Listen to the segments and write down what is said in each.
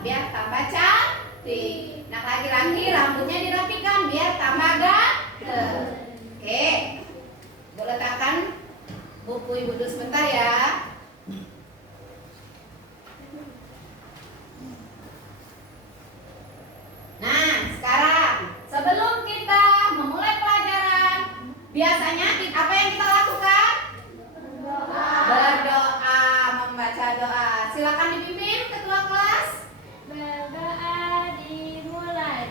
biar tambah cantik. Nah, laki-laki rambutnya dirapikan biar tambah ganteng. Oke, Bu letakkan buku Ibu dulu sebentar ya. Nah, sekarang sebelum kita memulai pelajaran, biasanya apa yang kita lakukan? Berdoa, membaca doa. Silakan dipimpin ketua kelas. Berdoa dimulai.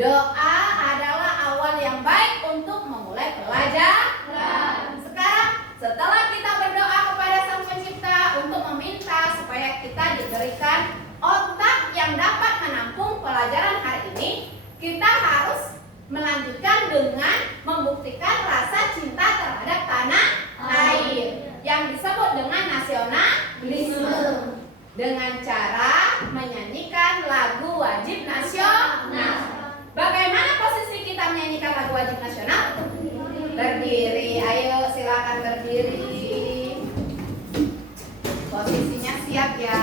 Doa adalah awal yang baik untuk memulai pelajaran. Sekarang setelah kita berdoa kepada Sang Pencipta untuk meminta supaya kita diberikan otak yang dapat menampung pelajaran hari ini, kita harus melanjutkan dengan membuktikan rasa cinta terhadap tanah air yang disebut dengan nasionalisme dengan cara menyanyikan lagu wajib nasional. Bagaimana posisi kita menyanyikan lagu wajib nasional? Berdiri, ayo silakan berdiri. Posisinya siap ya.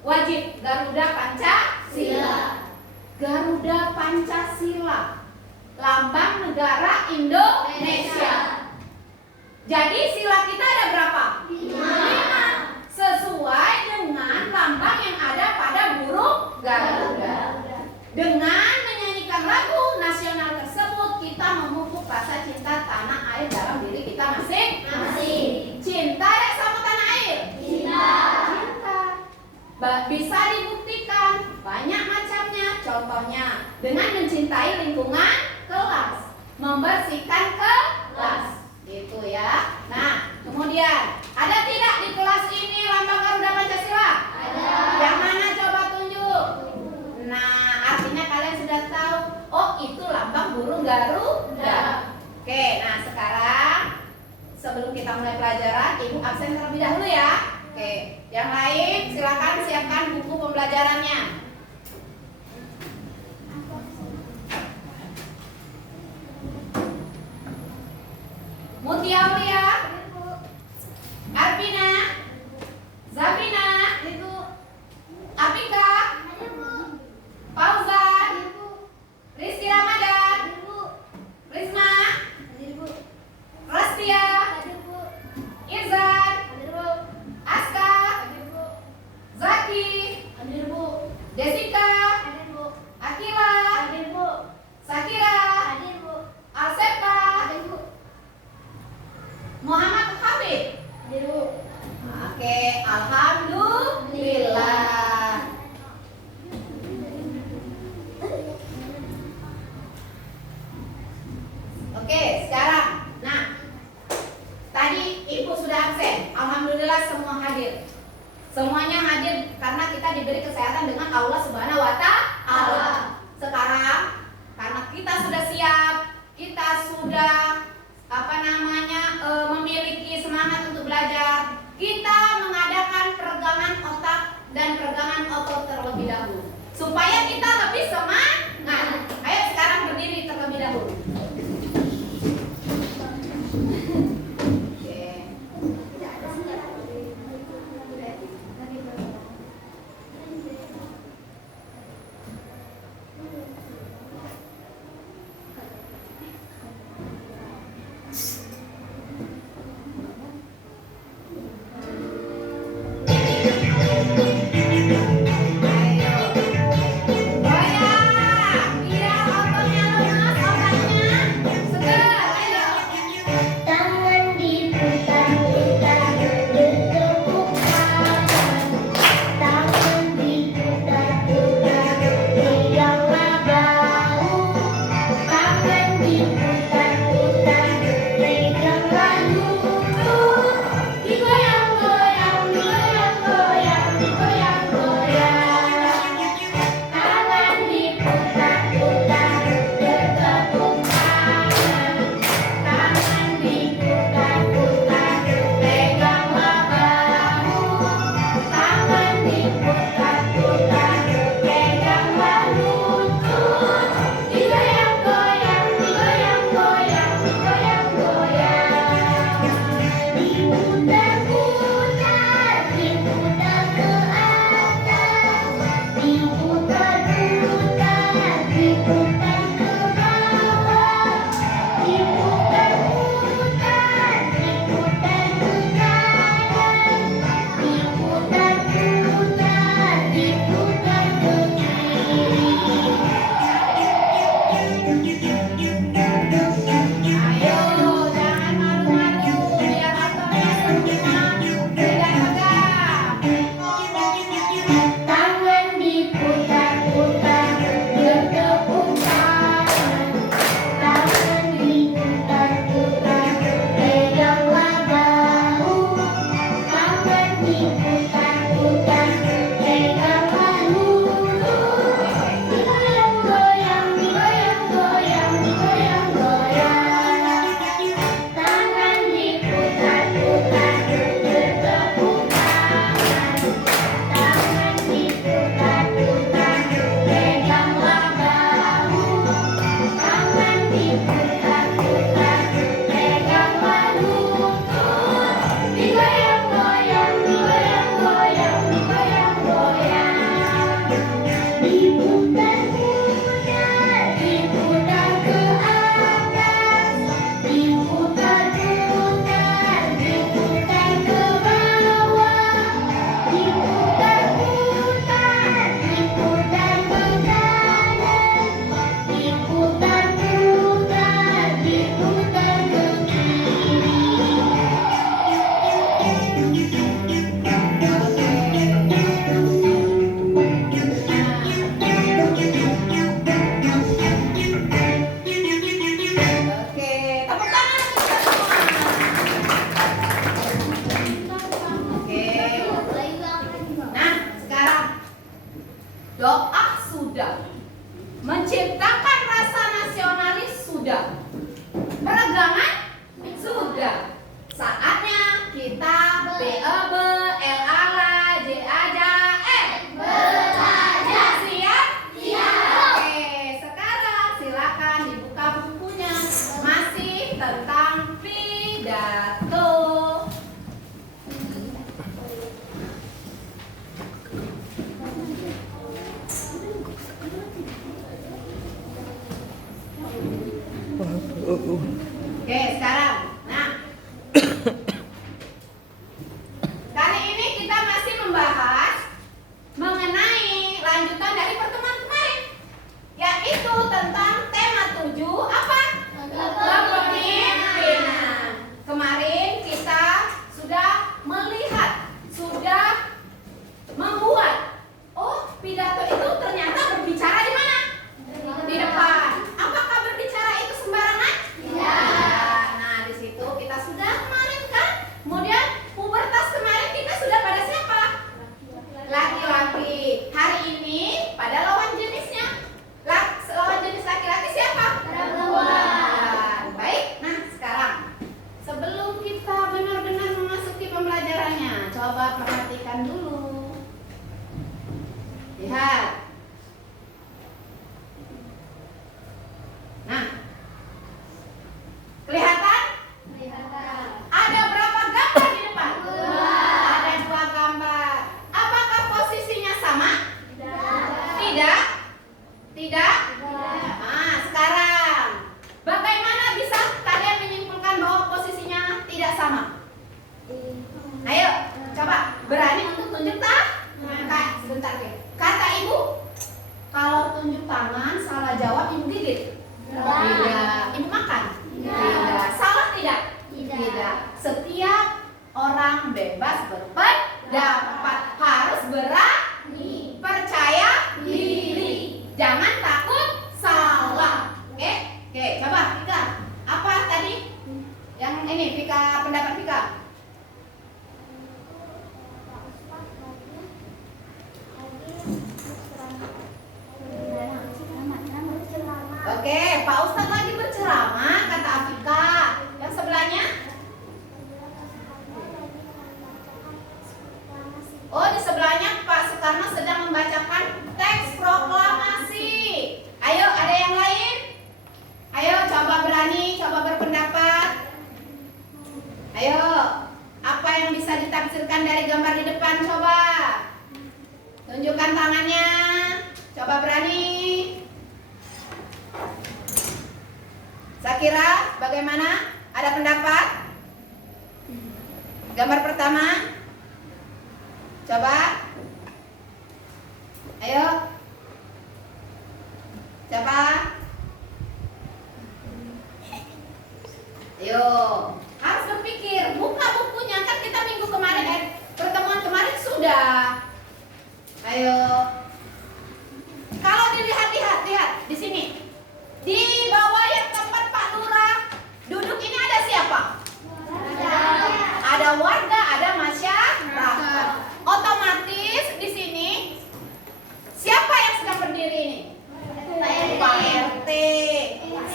Wajib Garuda Pancasila. Garuda Pancasila, lambang negara Indonesia. Jadi sila kita ada berapa? 5. Sesuai dengan lambang yang ada pada burung Garuda. Dengan menyanyikan lagu nasional tersebut, kita memupuk rasa cinta air dalam diri kita masing-masing. Masing. Cinta dek sama tanah air? Cinta. Cinta. Bisa dibuktikan banyak macamnya. Contohnya dengan mencintai lingkungan kelas, membersihkan kelas, gitu ya. Nah, kemudian ada tidak di kelas ini lambang Garuda Pancasila? Ada. Yang mana coba tunjuk? Nah, artinya kalian sudah tahu. Oh, itu lambang burung Garuda. Oke, nah sekarang sebelum kita mulai pelajaran, Ibu absen terlebih dahulu ya. Oke, yang lain silakan siapkan buku pembelajarannya. Mutia Aulia, Arvina, Zabrina, Apika, Fauzan, Rizky Ramadan, Risma, Rastia, Irzan, Aska, Zaki, Jessica, Akila, Sakira, Alseta, Muhammad Habib. Oke, alhamdulillah. Oke, sekarang, nah, tadi Ibu sudah absen. Alhamdulillah semua hadir. Semuanya hadir karena kita diberi kesehatan dengan Allah Subhanahu wa Ta'ala. Sekarang, karena kita sudah siap, kita sudah memiliki semangat untuk belajar, kita mengadakan peregangan otak dan peregangan otot terlebih dahulu supaya kita lebih semangat. Ayo sekarang berdiri terlebih dahulu. Ayo. Goyang. Iya. Peregangan sudah. Saatnya kita BEB, LALA, JAJA, belajar. Siap? Siap. Oke, sekarang silakan dibuka bukunya. Masih tentang pidato. Oke, sekarang. Nah, kali ini kita masih membahas mengenai lanjutan dari pertemuan kemarin, yaitu tentang tema 7 apa? Kepemimpinan. Kemarin kita sudah melihat, sudah membuat. Oh, pidato itu ternyata berbicara di mana? Di depan. Apakah berbicara itu sembarangan? Tidak. Nah, di situ kita sudah kemarin kan. Kemudian pubertas kemarin kita sudah pada siapa? Laki-laki. Hari ini pada lawan jenisnya. Lawan jenis laki-laki siapa? Perempuan. Baik. Nah, sekarang sebelum kita benar-benar memasuki pembelajarannya, coba perhatikan dulu. Lihat. Nah, kelihatan? Ada berapa gambar di depan? Ada 2 gambar. Apakah posisinya sama? Tidak? Tidak? Nah, sekarang bagaimana bisa kalian menyimpulkan bahwa posisinya tidak sama? Ayo, coba berani untuk tunjuk tangan. Sebentar deh. Kata ibu, kalau tunjuk tangan salah jawab ibu gigit. Tidak. Ibu makan? Tidak. Salah tidak? Tidak. Setiap orang bebas berpendapat, harus berani, percaya diri, jangan takut salah. Oke, coba Vika. Apa tadi? Yang ini Vika, pendapat Vika. Oke, Pak Ustadz lagi berceramah, kata Afika. Yang sebelahnya? Oh, di sebelahnya Pak Soekarno sedang membacakan teks proklamasi. Ayo, ada yang lain? Ayo, coba berani, coba berpendapat. Ayo, apa yang bisa ditafsirkan dari gambar di depan? Coba tunjukkan tangannya. Coba berani. Sakira, bagaimana? Ada pendapat? Gambar pertama. Coba. Ayo. Coba. Ayo. Harus berpikir. Buka bukunya. Kan kita minggu kemarin, pertemuan kemarin sudah. Ayo. Kalau dilihat, lihat di sini. Di bawah yang tempat Pak Lurah duduk ini ada siapa? Ada warga, ada masyarakat. Otomatis di sini siapa yang sedang berdiri ini? Pak RT.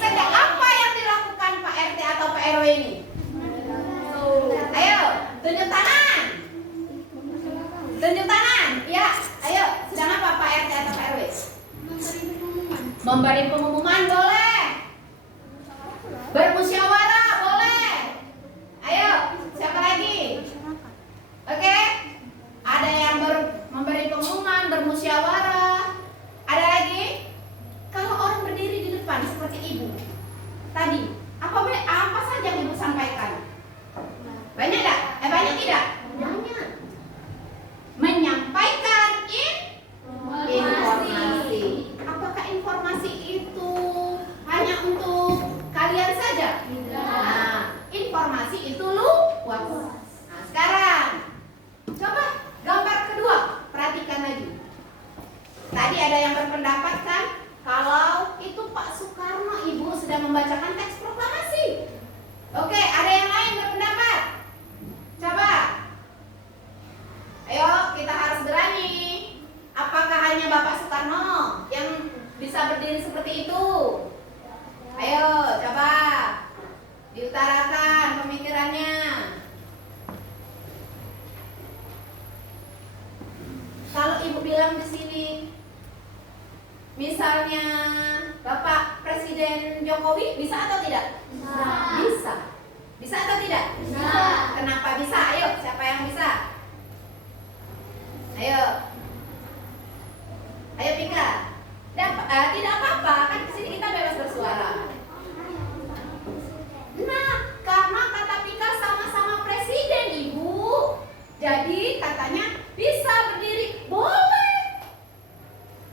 Sedang apa yang dilakukan Pak RT atau Pak RW ini? Ayo, tunjuk tangan. Tunjuk tangan. Ya, ayo. Sedang apa Pak RT atau Pak RW? Memberi pengumuman boleh. Bermusyawarah boleh. Ayo, siapa lagi? Oke. Ada yang memberi pengumuman, bermusyawarah. Ada lagi? Kalau orang berdiri di depan seperti ibu tadi, apa saja yang ibu sampaikan? Banyak enggak? Banyak tidak? Banyak. Menyampaikan informasi. Apakah informasi itu hanya untuk kalian saja? Nah, informasi itu luas. Nah, sekarang coba gambar kedua, perhatikan lagi. Tadi ada yang berpendapat kan kalau itu Pak Soekarno, ibu sedang membacakan teks proklamasi. Oke, ada yang lain berpendapat? Coba. Ayo, kita harus berani. Apakah hanya Bapak Soekarno yang bisa berdiri seperti itu? Ayo, coba. diundang di sini. Misalnya Bapak Presiden Jokowi, bisa atau tidak? Bisa. Bisa atau tidak? Kenapa bisa? Ayo, siapa yang bisa? Ayo. Ayo Pika. Tidak apa-apa, kan di sini kita bebas bersuara. Nah, karena kata Pika sama-sama presiden, Ibu. Jadi katanya bisa berdiri. Boleh.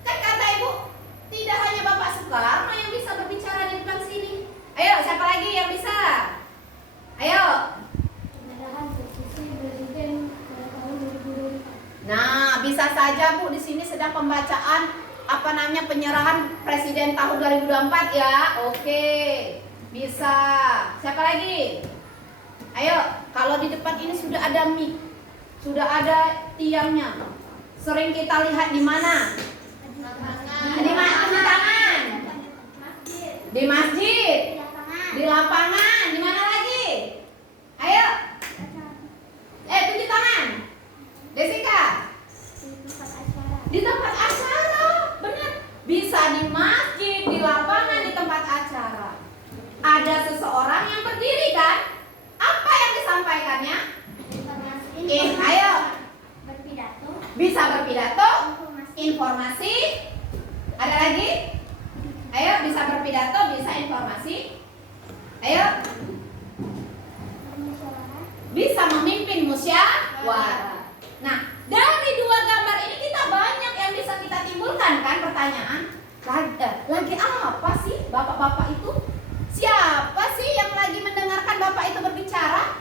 Kan kata Ibu, tidak hanya Bapak Soekarno yang bisa berbicara di depan sini. Ayo, siapa lagi yang bisa? Ayo. Nah, bisa saja Bu, di sini sedang pembacaan penyerahan presiden tahun 2024 ya. Oke. Bisa. Siapa lagi? Ayo, kalau di depan ini sudah ada mic. Sudah ada tiangnya. Sering kita lihat di mana? Di mana? Tunjuk tangan. Di masjid. Di lapangan. Di mana lagi? Ayo. Tunjuk tangan. Desika. Di tempat acara. Benar. Bisa di masjid, di lapangan, di tempat acara. Ada seseorang yang berdiri kan? Apa yang disampaikannya? Ayo. Berpidato. Bisa berpidato. Informasi. Ada lagi? Ayo, bisa berpidato, bisa informasi. Ayo. Bisa memimpin musyawarah. Nah, dari dua gambar ini kita banyak yang bisa kita timbulkan kan pertanyaan. Lagi apa sih bapak-bapak itu? Siapa sih yang lagi mendengarkan bapak itu berbicara?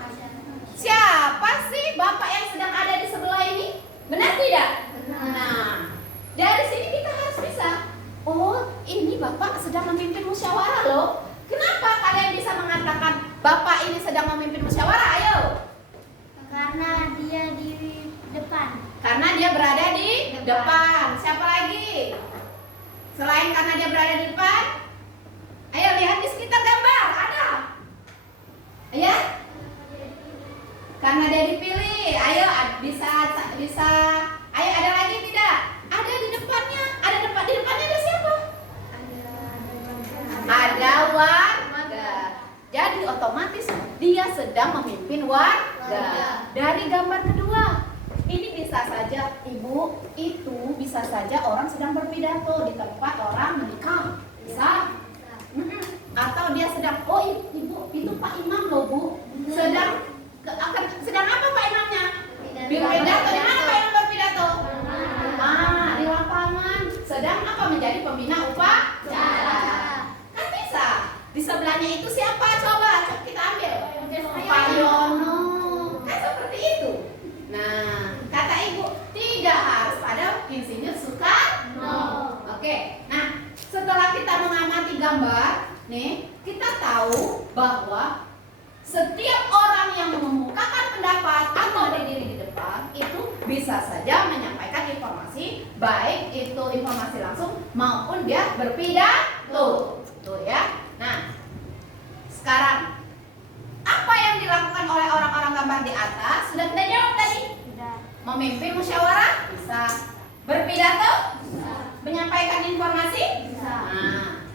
Siapa sih bapak yang sedang ada di sebelah ini? Benar tidak? Nah, dari sini kita harus bisa. Oh, ini bapak sedang memimpin musyawarah loh. Kenapa kalian bisa mengatakan bapak ini sedang memimpin musyawarah? Ayo. Karena dia di depan. Karena dia berada di depan. Siapa lagi? Selain karena dia berada di depan? Ayo lihat di sekitar gambar. Ada? Ayo. Karena dia dipilih. Ayo bisa. Ayo ada lagi tidak? Ada di depannya. Di depannya ada siapa? Ada warga. Jadi otomatis dia sedang memimpin warga. Dari gambar kedua, ini bisa saja Ibu, itu bisa saja orang sedang berpidato di tempat orang menikah. Bisa. Atau dia sedang, oh Ibu, itu Pak Imam loh Bu. Sedang apa Pak Imamnya? Berpidato. Di mana Pak Imam berpidato? Di lapangan. Sedang apa? Menjadi pembina upacara. Kan bisa. Di sebelahnya itu siapa? Coba kita ambil. Pak Yono. Kan seperti itu. Nah, kata Ibu, tidak harus pada Insinyur Soekarno. Oke. Nah, setelah kita mengamati gambar, nih, kita tahu bahwa setiap orang yang mengemukakan pendapat atau berdiri di depan itu bisa saja menyampaikan informasi, baik itu informasi langsung maupun dia berpidato. Tuh ya. Nah, sekarang apa yang dilakukan oleh orang-orang gambar di atas? Sudah kita jawab tadi. Memimpin musyawarah bisa. Berpidato? Bisa. Menyampaikan informasi? Bisa.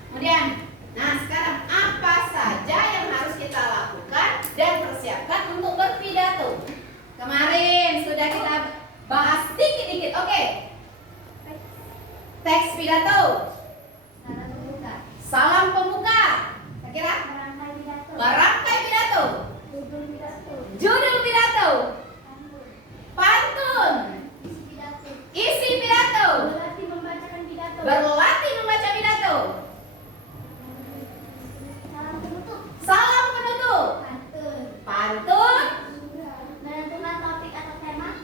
Kemudian, sekarang apa saja yang harus kita lakukan dan persiapkan untuk berpidato? Kemarin sudah kita bahas dikit-dikit. Oke. Teks pidato. Salam pembuka. Kira-kira? Merangkai pidato. Judul pidato. Pantun. Isi pidato. Berlatih membaca pidato. Salam penutup. Pantun.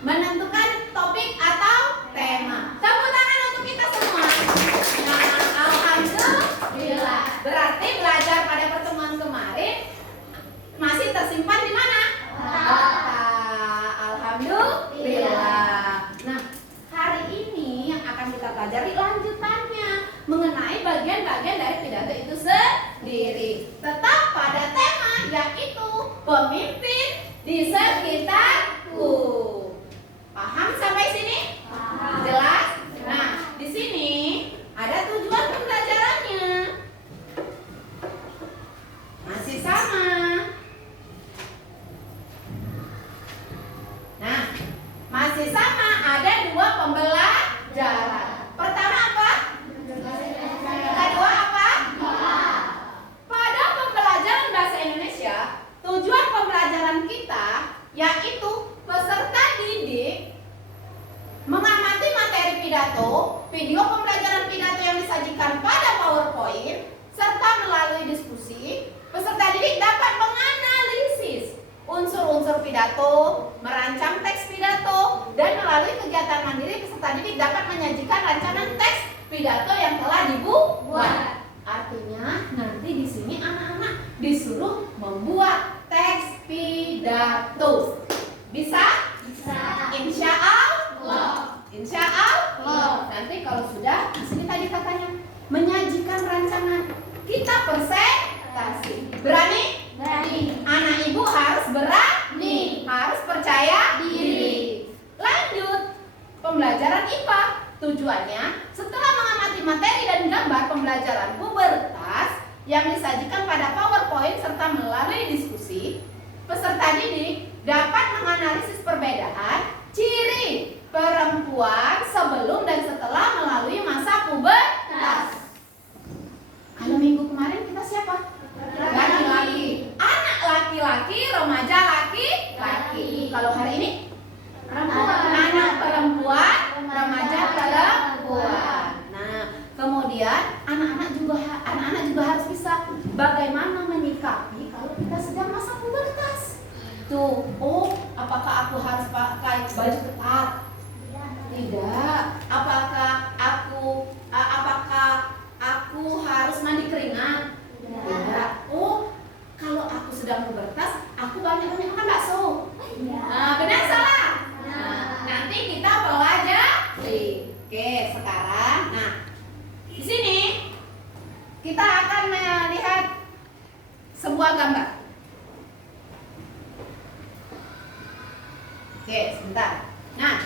Menentukan topik atau tema. Tepuk tangan untuk kita semua. Nah, alhamdulillah. Berarti belajar pada pertemuan kemarin masih tersimpan di mana? Alhamdulillah. Nah, hari ini yang akan kita pelajari lanjutannya mengenai bagian-bagian dari pidato itu sendiri. Tetap pada tema, yaitu pemimpin di sekitarku. Paham sampai sini? Paham. Jelas? yaitu peserta didik mengamati materi pidato, video pembelajaran pidato yang disajikan pada PowerPoint, serta melalui diskusi, peserta didik dapat menganalisis unsur-unsur pidato, merancang teks pidato, dan melalui kegiatan mandiri peserta didik dapat menyajikan rancangan teks pidato yang telah dibuat. Artinya nanti di sini anak-anak disuruh membuat teks pidato. Bisa? Bisa. Insya Allah. Insya Allah. Nanti kalau sudah, di sini tadi katanya menyajikan rancangan, kita presentasi. Berani? Berani. Anak ibu harus berani, harus percaya diri. Lanjut, pembelajaran IPA. Tujuannya, setelah mengamati materi dan gambar pembelajaran pubertas yang disajikan pada PowerPoint serta melalui diskusi, peserta didik dapat menganalisis perbedaan ciri perempuan sebelum dan setelah melalui masa pubertas. Kalau minggu kemarin kita siapa? Laki-laki. Anak laki-laki, remaja laki-laki. Kalau hari ini? Anak perempuan, remaja perempuan. Nah, kemudian anak-anak juga harus bisa bagaimana menyikapi kalau kita sedang masa pubertas. Tuh, apakah aku harus pakai baju ketat? Tidak. Apakah aku harus mandi keringat? Tidak. Kalau aku sedang pubertas, aku banyak makan bakso. Nah, benar salah? Nanti kita pelajari. Oke, sekarang, di sini kita akan melihat sebuah gambar. Oke, sebentar. Nah,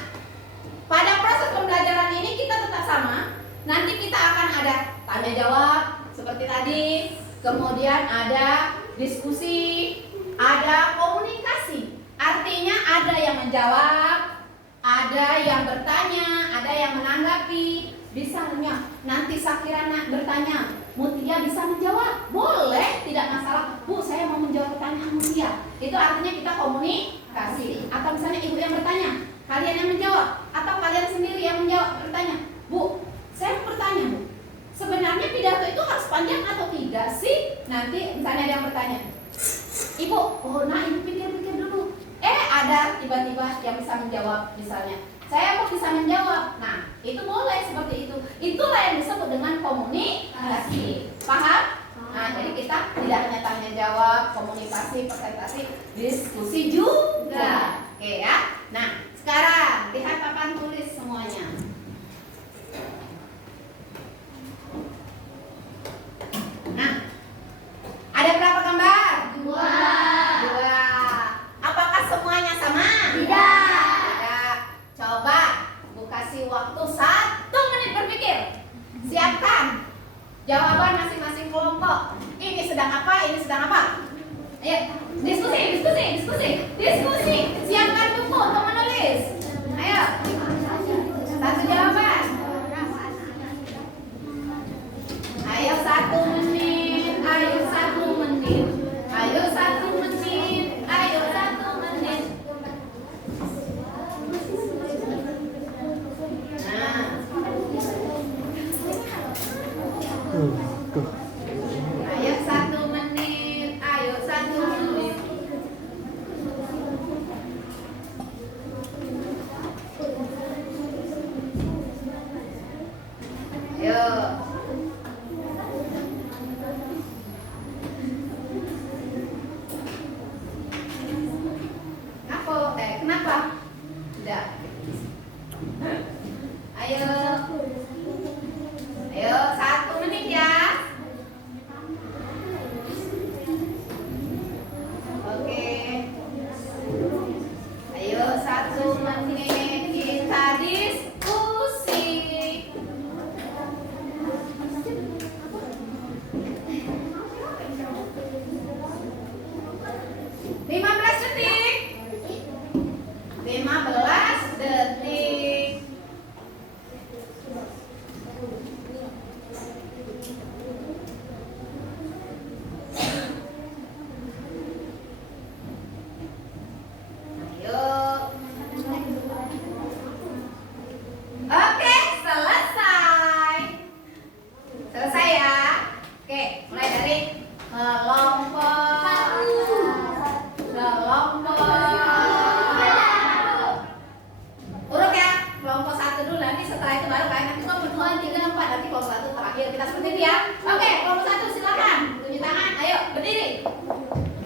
pada proses pembelajaran ini kita tetap sama. Nanti kita akan ada tanya jawab seperti tadi, kemudian ada diskusi, ada komunikasi. Artinya ada yang menjawab, ada yang bertanya, ada yang menanggapi. Misalnya nanti Sakirana bertanya, Mutia bisa menjawab, boleh, tidak masalah. Bu, saya mau menjawab pertanyaan Mutia. Itu artinya kita komunikasi. Atau misalnya ibu yang bertanya, kalian yang menjawab, atau kalian sendiri yang menjawab bertanya, Bu, saya mau bertanya, Bu, sebenarnya pidato itu harus panjang atau tidak sih? Nanti misalnya ada yang bertanya, Ibu, ibu pikir-pikir dulu. Ada tiba-tiba yang bisa menjawab, misalnya saya mau bisa menjawab. Nah, itu boleh seperti itu. Itulah yang disebut dengan komunikasi. Paham? Nah, jadi kita tidak hanya tanya jawab, komunikasi, presentasi, diskusi juga. Oke ya. Nah, sekarang lihat papan tulis semuanya. Nah, ada berapa gambar? 2. Apakah semuanya sama? Tidak. Coba Bu kasih waktu 1 menit berpikir. Siapkan jawaban masing-masing kelompok. Ini sedang apa? Ini sedang apa? Ayo, diskusi. Siapkan buku untuk menulis. Ayo. 1 jawaban. Ayo 1 menit. Ayo 1 menit. Ayo 1 menit. Ayo 1 menit. Nah. Ayo 1 menit. Ayo 1 menit.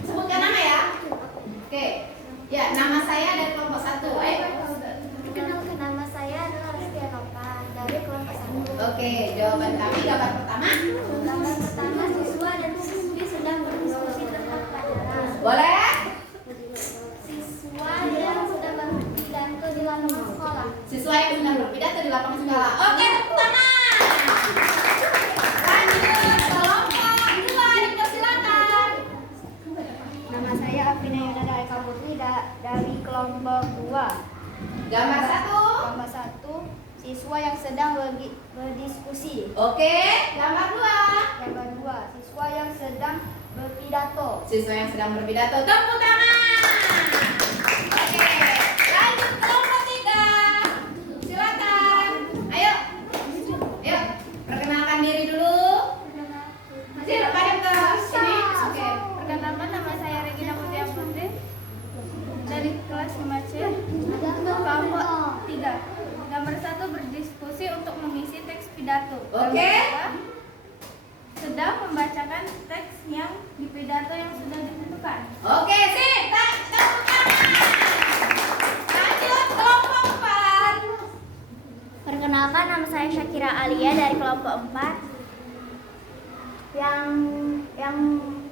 Sebutkan nama ya. Oke. Ya, nama saya dari kelompok 1. Ayo. Perkenalkan, nama saya adalah Rizky Nova dari kelompok 1. Oke, jawaban kami gambar pertama. Gambar pertama, siswa dan siswi sedang berdiskusi tentang pelajaran. Boleh? Siswa yang sedang berpidato di lapangan sekolah. Siswa yang sedang berpidato di lapangan sekolah. Oke, tepuk tangan. Lanjut, kelompok 2 dipersilakan. Nama saya Afina Yunada Eka Putri dari kelompok 2. Gambar 1. Gambar 1, siswa yang sedang berdiskusi. Oke, gambar 2. Gambar 2, siswa yang sedang berpidato. Siswa yang sedang berpidato, tepuk tangan. Oke, lanjut kelompok 3. Silakan. Ayo. Ayo, perkenalkan diri dulu. Masih pada ke sini. Oke. Perkenalkan, nama saya Regina Mutia Putri dari kelas 5C kelompok 3. Gambar 1, berdiskusi untuk mengisi teks pidato. Oke. Gambar 2, sedang membacakan teks yang di pidato yang sudah ditentukan. Oke, sip. Tepuk tangan. Lanjut kelompok 4. Perkenalkan, nama saya Syakira Alia dari kelompok 4. Yang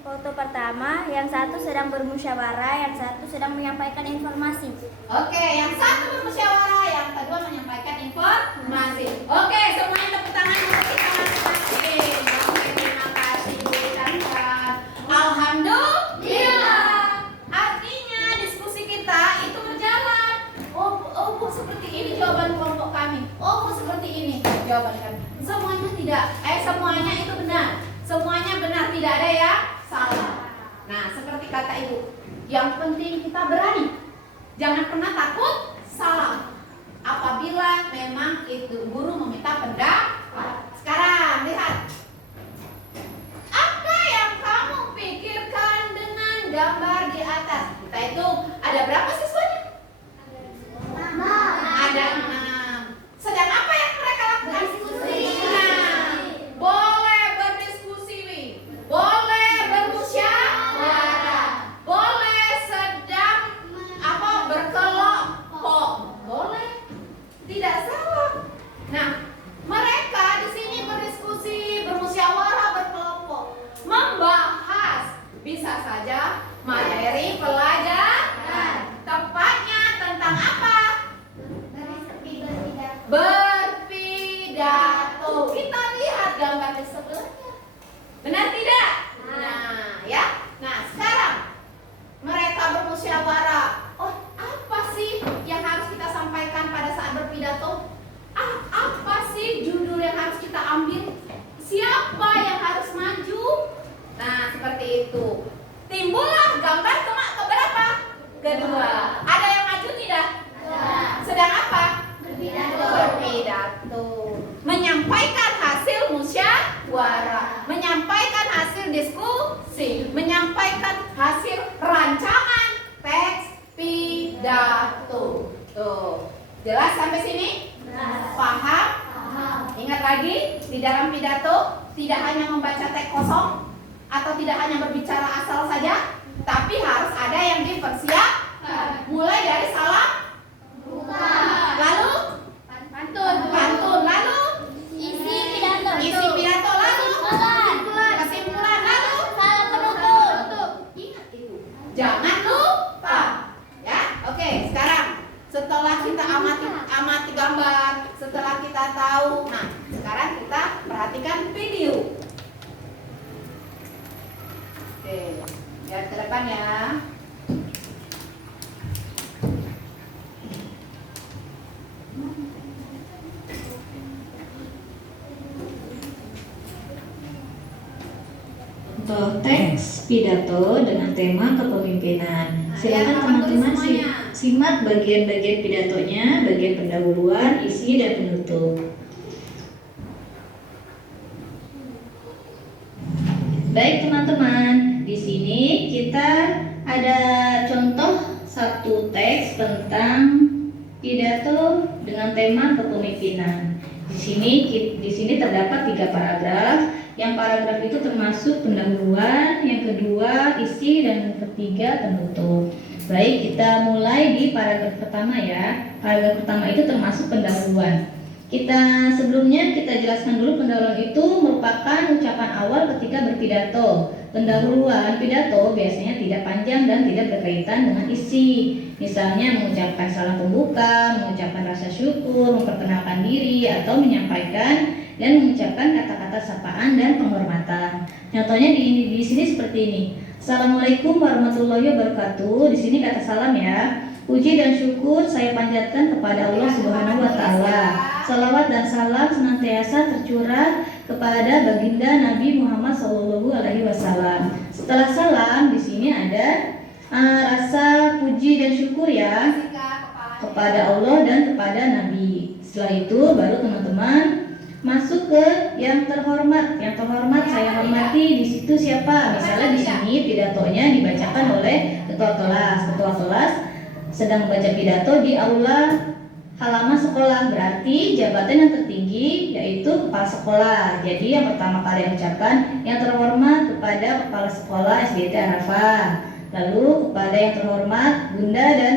foto pertama, yang satu sedang bermusyawarah, yang satu sedang menyampaikan informasi. Oke, yang satu bermusyawarah, yang kedua menyampaikan informasi. Oke, semuanya tepuk tangan untuk kita masing-masing. Oke, terima kasih Bu ucapkan. Alhamdulillah. Artinya diskusi kita itu berjalan. Oh, Bu, seperti ini jawaban kelompok kami. Oh, Bu, seperti ini jawaban kami. Semuanya tidak, semuanya itu benar. Semuanya benar, tidak ada yang salah. Nah, seperti kata Ibu, yang penting kita berani. Jangan pernah takut salah. Apabila memang itu guru meminta pendapat. Sekarang lihat. Apa yang kamu pikirkan dengan gambar di atas? Kita hitung, ada berapa siswanya? Ada 6. Sedang apa yang mereka lakukan? Nah, boleh berdiskusi, Wi. Boleh bermusyawarah. Boleh sedang berkelompok. Boleh. Tidak salah. Nah, mereka di sini berdiskusi, bermusyawarah, berkelompok, membahas bisa saja materi pelajaran. Tepatnya tentang apa? Berpidato. Kita lihat gambar di sebelahnya. Benar tidak? Nah, ya. Nah, sekarang mereka bermusyawarah. Oh, apa sih yang harus kita sampaikan pada saat berpidato? Apa sih judul yang harus kita ambil? Siapa yang harus maju? Nah, seperti itu. Timbullah gambar keberapa? Kedua. Ada yang maju tidak? Sedang apa? Berpidato. Menyampaikan hasil musyawarah, menyampaikan hasil diskusi, menyampaikan hasil rancangan teks pidato. Tuh, jelas sampai sini? Paham? Ingat lagi, di dalam pidato tidak hanya membaca teks kosong atau tidak hanya berbicara asal saja, tapi harus ada yang dipersiapkan. Mulai dari salam, lalu pantun, lalu isi pidato, lalu kesimpulan, lalu penutup. Ingat itu, jangan lupa. Ya, oke. Sekarang setelah kita amati gambar, setelah kita tahu, nah sekarang kita perhatikan video. Oke, lihat ke depan ya. Contoh teks pidato dengan tema kepemimpinan. Silakan teman-teman simak bagian-bagian pidatonya, bagian pendahuluan, isi dan penutup. Baik teman-teman, di sini kita ada contoh satu teks tentang pidato dengan tema kepemimpinan. Di sini terdapat 3 paragraf. Yang paragraf itu termasuk pendahuluan, yang kedua isi, dan yang ketiga penutup. Baik, kita mulai di paragraf pertama ya. Paragraf pertama itu termasuk pendahuluan. Sebelumnya kita jelaskan dulu pendahuluan itu merupakan ucapan awal ketika berpidato. Pendahuluan pidato biasanya tidak panjang dan tidak berkaitan dengan isi. Misalnya mengucapkan salam pembuka, mengucapkan rasa syukur, memperkenalkan diri, atau menyampaikan dan mengucapkan kata-kata sapaan dan penghormatan. Contohnya di sini seperti ini. Assalamualaikum warahmatullahi wabarakatuh. Di sini kata salam ya. Puji dan syukur saya panjatkan kepada Allah Subhanahu wa taala. Salawat dan salam senantiasa tercurah kepada baginda Nabi Muhammad SAW. Setelah salam di sini ada rasa puji dan syukur ya kepada Allah dan kepada Nabi. Setelah itu baru teman-teman masuk ke yang terhormat. Yang terhormat saya hormati di situ siapa? Misalnya di sini pidatonya dibacakan oleh ketua kelas. Ketua kelas sedang membaca pidato di aula halaman sekolah, berarti jabatan yang tertinggi yaitu kepala sekolah. Jadi yang pertama kali ucapkan yang terhormat kepada kepala sekolah SDT Arafah, lalu kepada yang terhormat Bunda dan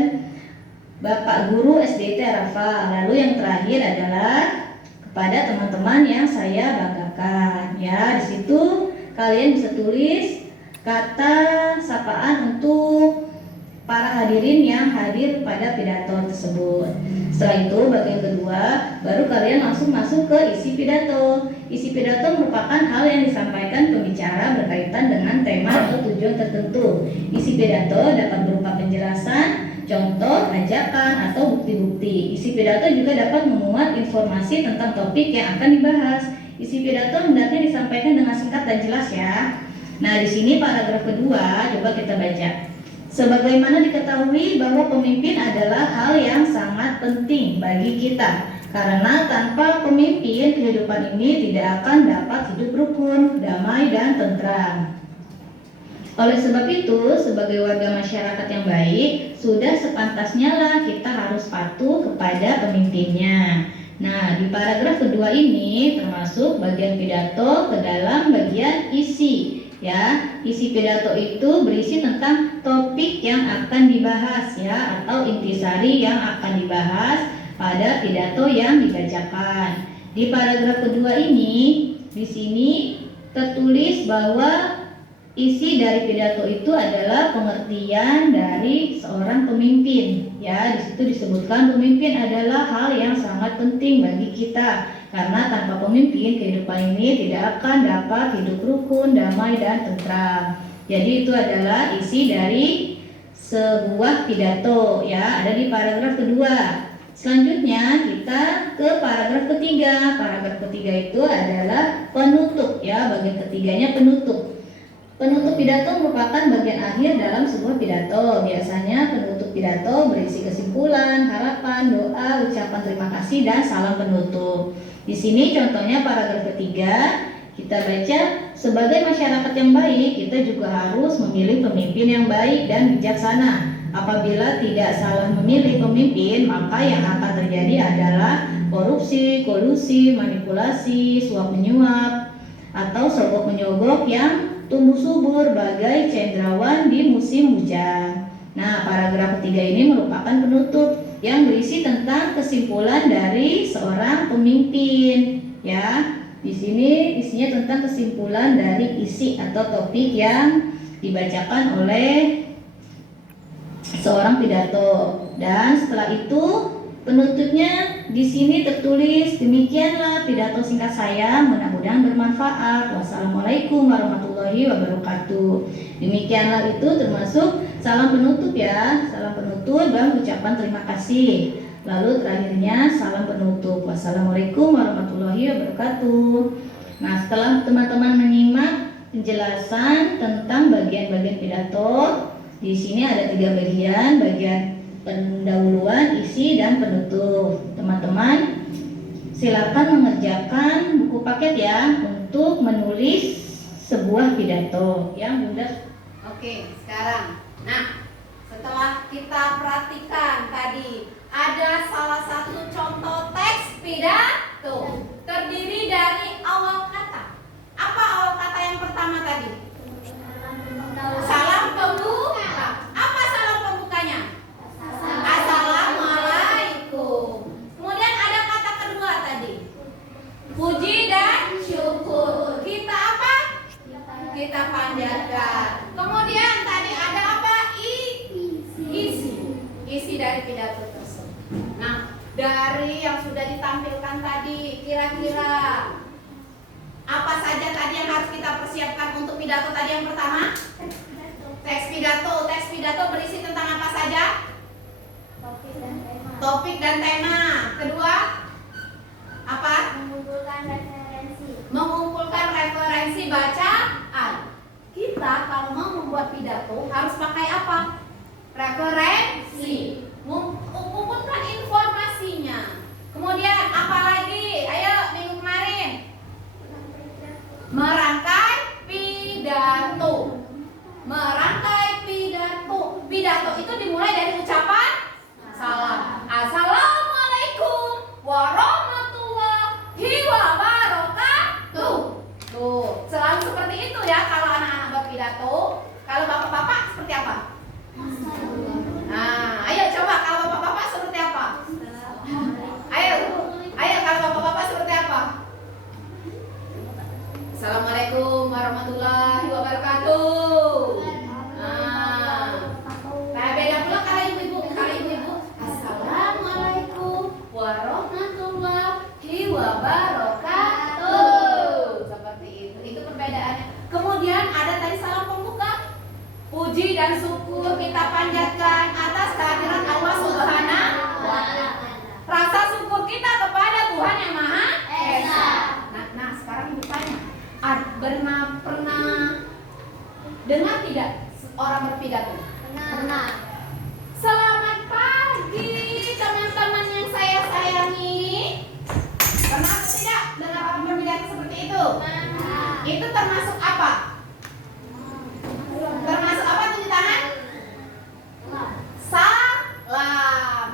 Bapak Guru SDT Arafah, lalu yang terakhir adalah kepada teman-teman yang saya banggakan. Ya, di situ kalian bisa tulis kata sapaan untuk para hadirin yang hadir pada pidato tersebut. Setelah itu bagian kedua, baru kalian langsung masuk ke isi pidato. Isi pidato merupakan hal yang disampaikan pembicara berkaitan dengan tema atau tujuan tertentu. Isi pidato dapat berupa penjelasan, contoh, ajakan, atau bukti-bukti. Isi pidato juga dapat memuat informasi tentang topik yang akan dibahas. Isi pidato hendaknya disampaikan dengan singkat dan jelas ya. Nah, di sini paragraf kedua, coba kita baca. Sebagaimana diketahui bahwa pemimpin adalah hal yang sangat penting bagi kita, karena tanpa pemimpin kehidupan ini tidak akan dapat hidup rukun, damai, dan tentram. Oleh sebab itu, sebagai warga masyarakat yang baik, sudah sepantasnya lah kita harus patuh kepada pemimpinnya. Nah, di paragraf kedua ini termasuk bagian pidato ke dalam bagian isi. Ya, isi pidato itu berisi tentang topik yang akan dibahas ya, atau intisari yang akan dibahas pada pidato yang dibacakan. Di paragraf kedua ini, di sini tertulis bahwa isi dari pidato itu adalah pengertian dari seorang pemimpin. Ya, di situ disebutkan pemimpin adalah hal yang sangat penting bagi kita. Karena tanpa pemimpin kehidupan ini tidak akan dapat hidup rukun, damai, dan tentram. Jadi itu adalah isi dari sebuah pidato ya, ada di paragraf kedua. Selanjutnya kita ke paragraf ketiga. Paragraf ketiga itu adalah penutup ya, bagian ketiganya penutup. Penutup pidato merupakan bagian akhir dalam sebuah pidato. Biasanya penutup pidato berisi kesimpulan, harapan, doa, ucapan terima kasih, dan salam penutup. Di sini contohnya paragraf ketiga, kita baca, sebagai masyarakat yang baik, kita juga harus memilih pemimpin yang baik dan bijaksana. Apabila tidak salah memilih pemimpin, maka yang akan terjadi adalah korupsi, kolusi, manipulasi, suap menyuap, atau sogok menyogok yang tumbuh subur bagai cendrawan di musim hujan. Nah, paragraf ketiga ini merupakan penutup yang berisi tentang kesimpulan dari seorang pemimpin. Ya, di sini isinya tentang kesimpulan dari isi atau topik yang dibacakan oleh seorang pidato. Dan setelah itu penutupnya di sini tertulis, demikianlah pidato singkat saya, mudah-mudahan bermanfaat. Wassalamualaikum warahmatullahi wabarakatuh. Demikianlah itu termasuk salam penutup ya, salam penutup dan ucapan terima kasih. Lalu terakhirnya salam penutup. Wassalamualaikum warahmatullahi wabarakatuh. Nah, setelah teman-teman menyimak penjelasan tentang bagian-bagian pidato, di sini ada 3 bagian pendahuluan, isi, dan penutup. Teman-teman silakan mengerjakan buku paket ya untuk menulis sebuah pidato yang Bunda. Oke, sekarang. Nah, setelah kita perhatikan tadi ada salah satu contoh teks pidato terdiri dari awal kata. Apa Apa awal kata yang pertama tadi? Salam pembuka. Apa salam pembukanya? Assalamualaikum. Kemudian ada kata kedua tadi. Puji dan syukur. Kita apa? Kita panjatkan. Kemudian tadi ada apa? Isi dari pidato tersebut. Nah, dari yang sudah ditampilkan tadi, kira-kira apa saja tadi yang harus kita persiapkan untuk pidato tadi yang pertama? Teks pidato. Teks pidato berisi tentang apa saja? Topik dan tema. Kedua, apa? Mengumpulkan referensi bacaan. Kita kalau mau membuat pidato harus pakai apa? Referensi. Mengumpulkan informasinya. Kemudian apa lagi? Ayo, minggu kemarin. Merangkai pidato. Merangkai pidato. Pidato itu dimulai dari ucapan salam. Assalamualaikum warahmatullahi wabarakatuh. Tuh, selalu seperti itu ya kalau anak-anak berpidato. Kalau bapak-bapak seperti apa? Nah, ayo coba kalau bapak-bapak seperti apa? Ayo kalau bapak-bapak seperti apa? Assalamualaikum warahmatullahi wabarakatuh. Nah, beda pula kalau ibu-ibu. Kalau ibu-ibu, assalamualaikum warahmatullahi wabarakatuh. Seperti itu. Itu perbedaannya. Kemudian ada tadi salam pembuka. Puji dan syukur kita panjatkan atas kehadiran Allah Subhanahu wa Ta'ala. Rasa syukur kita kepada Tuhan yang Maha Esa. Nah, sekarang ibu tanya, pernah dengar tidak orang berpidato? Pernah. Selamat pagi teman-teman yang saya sayangi. Pernah atau tidak dengar orang berpidato seperti itu? Itu termasuk apa? Termasuk apa? Tunjuk tangan.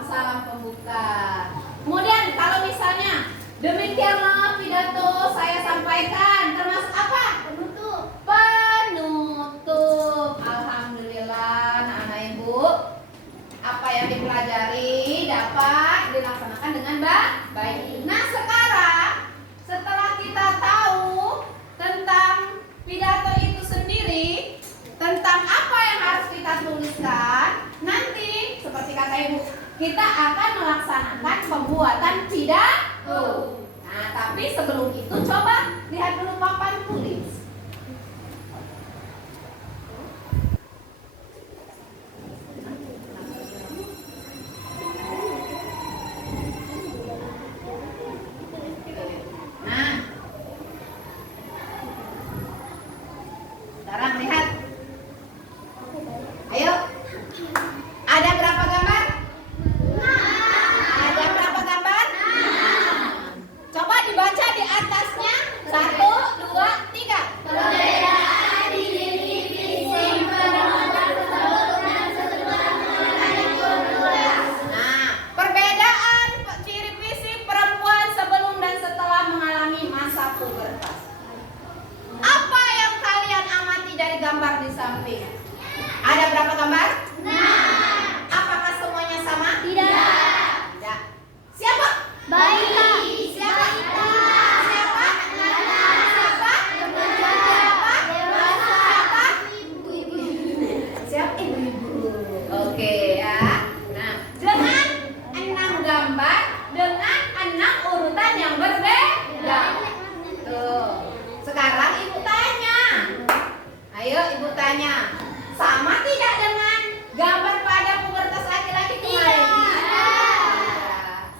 Salam pembuka. Kemudian kalau misalnya demikianlah pidato saya sampaikan, termasuk apa? Penutup. Alhamdulillah, anak-anak ibu, apa yang dipelajari dapat dilaksanakan dengan baik. Nah, sekarang setelah kita tahu tentang pidato itu sendiri, tentang apa yang harus kita tuliskan, nanti seperti kata ibu, kita akan melaksanakan pembuatan pidato. Nah, tapi sebelum itu coba lihat dulu papan tulis. Nah, sekarang lihat. Ayo. Ada berapa gambar? Ada berapa gambar? Coba dibaca di atasnya. 1, 2, 3. Perbedaan ciri fisik perempuan dan Nah, perbedaan ciri fisik perempuan sebelum dan setelah mengalami masa pubertas. Apa yang kalian amati dari gambar di samping? Ada berapa gambar? Apakah semuanya sama? Tidak. Siapa? Bayi. Siapa? Siapa? Siapa? Siapa? Ibu-ibu. Oke ya. Nah, dengan 6 gambar dengan 6 urutan yang berbeda. Tuh. Sekarang ibu tanya. Ayo ibu tanya. Sama tidak dengan gambar pada pubertas laki-laki kemarin? Tidak.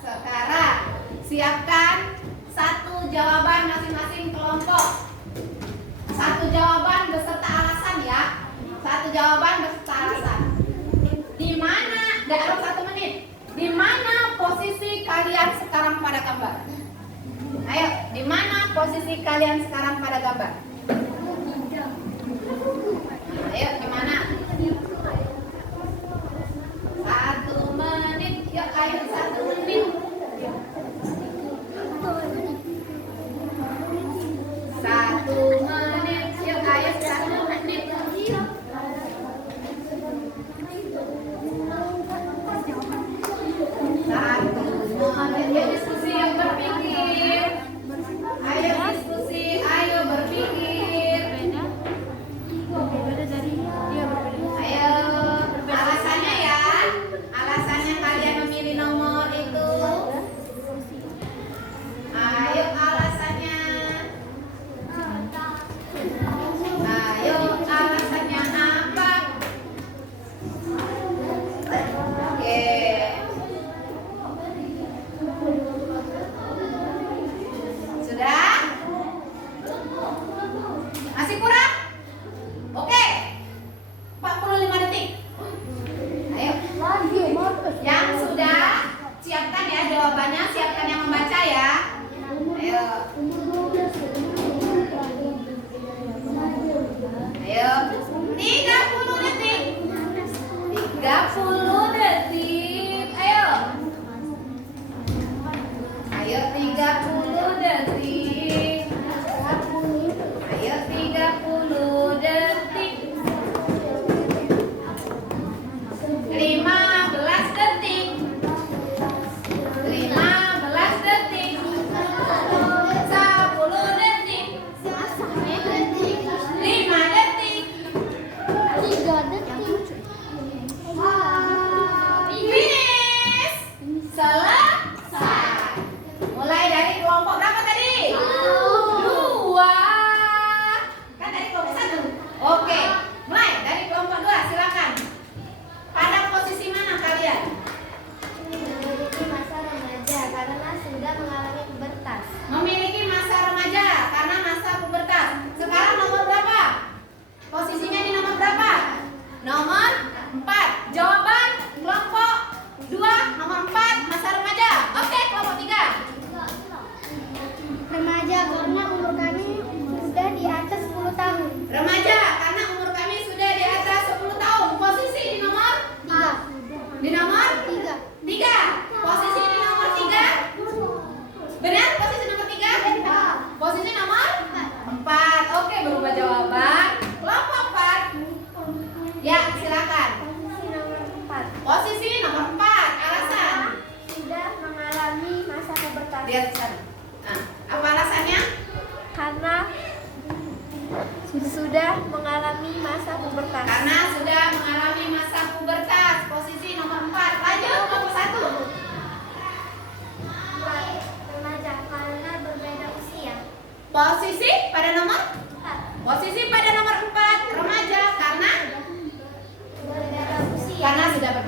Sekarang siapkan 1 jawaban masing-masing kelompok. 1 jawaban beserta alasan ya. 1 jawaban beserta alasan. Di mana? Dalam 1 menit. Di mana posisi kalian sekarang pada gambar? Ayo, di mana posisi kalian sekarang pada gambar? Ayo, gimana? 1 menit. Yuk, ayo 1 menit. 1 menit.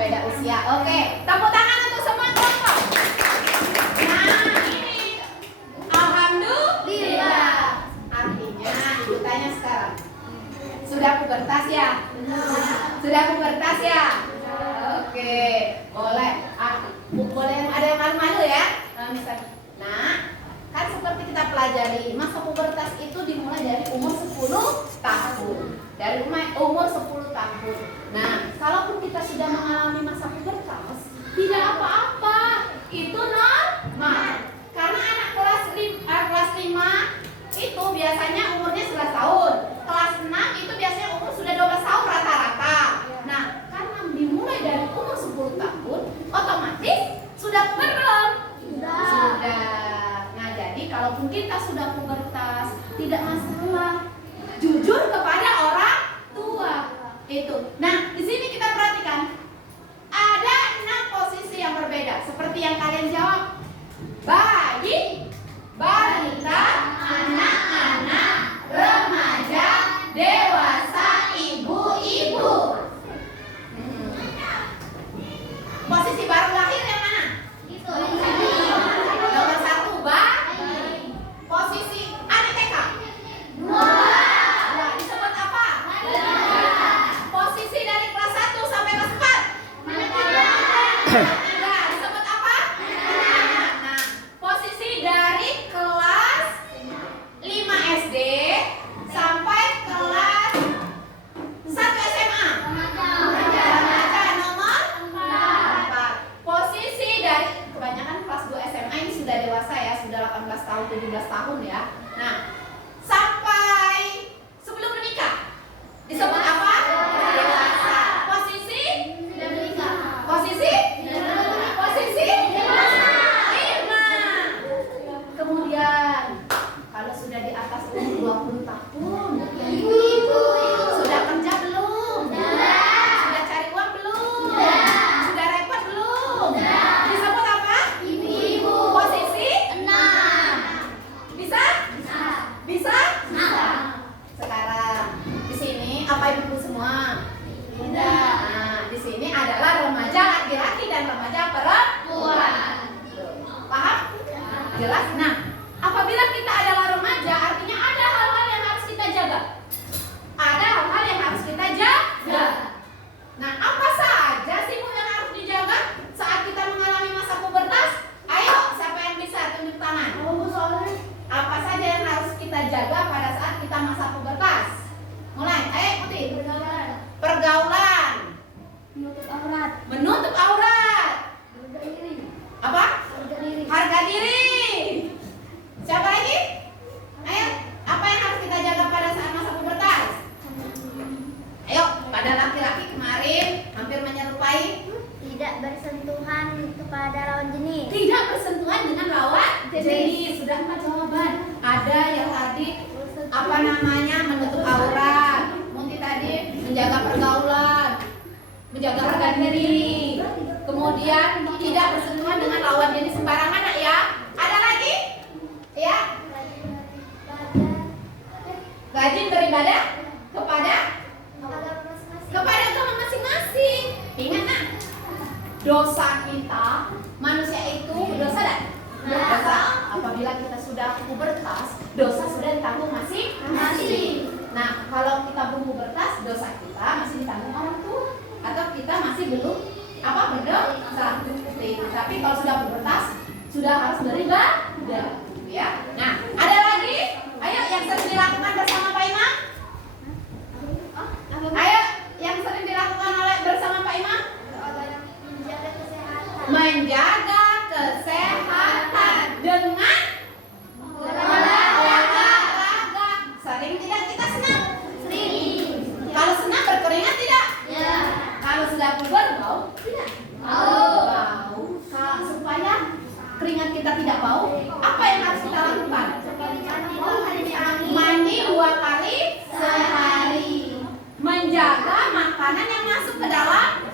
berbeda usia. Oke, tepuk tangan untuk semua kelompok. Nah, ini alhamdulillah. Artinya ibu tanya sekarang, sudah pubertas ya? Sudah pubertas ya? Oke, boleh. Boleh ada yang malu-malu ya? Misalnya, nah, kan seperti kita pelajari, masa pubertas itu dimulai dari umur 10 tahun. Dari umur 10 tahun. Nah, kalaupun kita sudah mengalami masa pubertas, tidak apa-apa. Itu normal. Karena anak kelas 5 itu biasanya umurnya 11 tahun. Kelas 6 itu biasanya umur sudah 12 tahun rata-rata. Nah, karena dimulai dari umur 10 tahun, otomatis sudah puber belum? Sudah. Nah, jadi kalaupun kita sudah pubertas, tidak masalah. Jujur kepada orang tua. Itu. Nah, di sini kita perhatikan ada 6 posisi yang berbeda seperti yang kalian jawab. Bayi, balita, anak-anak, remaja, dewasa, ibu-ibu. Posisi baru lahir yang mana? Itu. Nomor 1 bayi. Posisi anak TK. Wah, disebut apa? Posisi dari kelas 1 sampai kelas 4. Nah, disebut apa? Nah, posisi dari kelas 5 SD sampai kelas 1 SMA. Remaja nomor 4. Posisi dari kebanyakan kelas 2 SMA ini sudah dewasa ya, sudah 18 tahun, 17 tahun ya. Nah, sampai sebelum menikah disebut apa? Dewasa. Posisi? Posisi? Posisi? 5. Kemudian kalau sudah di atas umur 20 tahun, sudah kerja belum? Sudah cari uang belum? Sudah repot belum? Disebut apa? Posisi? Bisa? Bisa? Sekarang di sini apa ibu semua? Nah, di sini adalah remaja laki-laki dan remaja perempuan. Paham? Jelas? Nah, apabila kita adalah remaja, artinya ada hal-hal yang harus kita jaga. Ada hal-hal yang harus kita jaga. Nah, apa saja sih Bu yang harus dijaga saat kita mengalami masa pubertas? Ayo, siapa yang bisa tunjuk tangan? Apa saja yang harus kita jaga pada saat kita masa pubertas? Mulai, ayo ikuti. Pergaulan. Menutup aurat. Apa? Harga diri. Siapa lagi? Ayo, apa yang harus kita jaga pada saat masa pubertas? Ayo, pada laki-laki kemarin hampir menyerupai. Tidak bersentuhan kepada lawan jenis. Tidak bersentuhan dengan lawan jenis. Sudah 4 jawaban. Ada yang tadi apa namanya menutup aurat. Munti tadi menjaga pergaulan, menjaga harga diri. Kemudian tidak bersentuhan dengan lawan jenis sembarangan ya. Ada lagi? Ya. Rajin beribadah kepada agama masing-masing. Ingat nak, dosa kita manusia itu berdosa dan dosa. Apabila kita sudah pubertas, dosa sudah ditanggung masing-masing. Nah, kalau kita belum pubertas, dosa kita masih ditanggung orang tua atau kita masih belum berdosa. Tapi kalau sudah pubertas, sudah harus beribadah, ya. Nah, ada lagi? Ayo yang sering dilakukan bersama Pak Imam. Ayo yang sering dilakukan bersama Pak Imam. Menjaga kesehatan dengan olahraga. Sering tidak kita senam? Sering. Kalau senam berkeringat tidak? Ya. Kalau sudah puber bau? Tidak. Bau. Supaya keringat kita tidak bau, apa yang harus kita lakukan? Mandi 2 kali sehari. Menjaga makanan yang masuk ke dalam.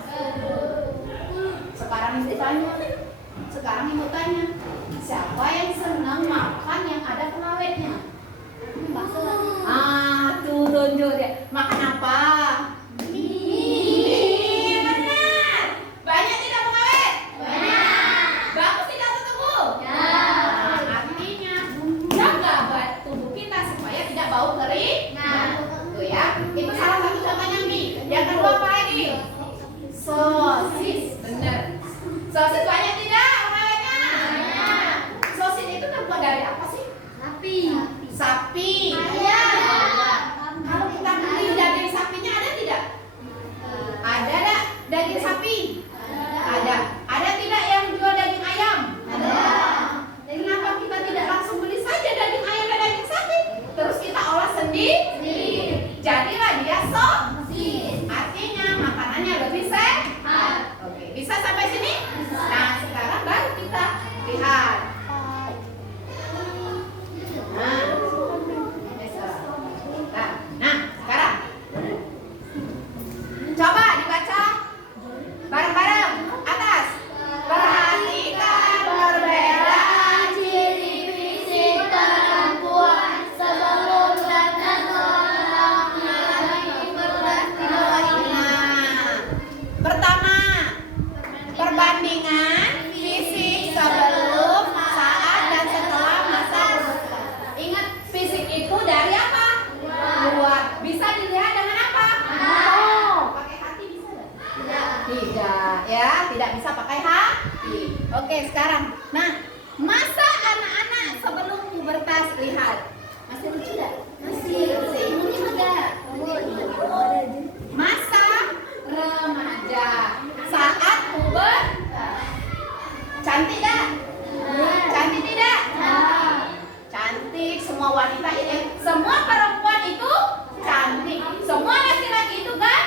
Sekarang ibu tanya, siapa yang senang makan yang ada pengawetnya? Tuh tunjuk dia. Makan apa? Mie. Benar. Sosis, benar. Sosis banyak tidak orangnya? Sosis itu terbuat dari apa sih? Sapi. Iya. Kalau kita beli daging sapinya ada tidak? Ada tak daging sapi? Ada. Ada tidak yang jual daging ayam? Ada. Kenapa kita tidak langsung beli saja daging ayam dan daging sapi? Terus kita olah sendiri. Jadilah dia sosis. Artinya makanannya lebih sehat. Oke, bisa sampai sini? Nah, sekarang baru kita lihat. Nah, sekarang coba dibaca bareng-bareng. Atas. Perhatikan perbedaan Ciri fisik perempuan sebelum dan setelah mengalami perbedaan. Nah, pertama, perbandingan fisik sebelum, saat, dan setelah masa pubertas. Ingat, fisik itu dari apa? Luar. Bisa dilihat dengan apa? Pakai hati bisa nggak? Tidak, ya, tidak bisa pakai hati. Oke, sekarang, nah, masa anak-anak sebelum pubertas, lihat. Masih lucu nggak? Masih. Imutnya enggak? Masa remaja, saat pubertas. Cantik tak? Cantik tidak? Cantik. Semua wanita ini, semua perempuan itu cantik. Semua laki-laki itu kan?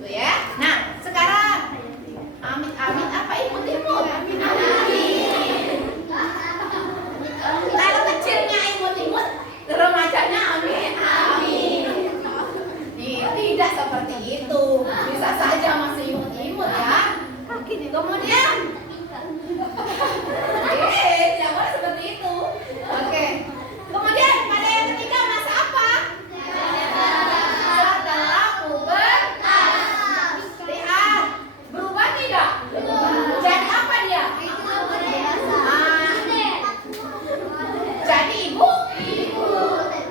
Tuh ya. Nah, sekarang amit-amit apa imut-imut? Kalau kecilnya imut-imut, remajanya amin. Nih, tidak seperti itu. Bisa saja masih imut-imut ya. Kemudian, tidak boleh seperti itu. Oke. Kemudian pada yang ketiga, masa apa? Setelah pubertas. Lihat, berubah tidak? Jadi apa dia? Ah, jadi ibu.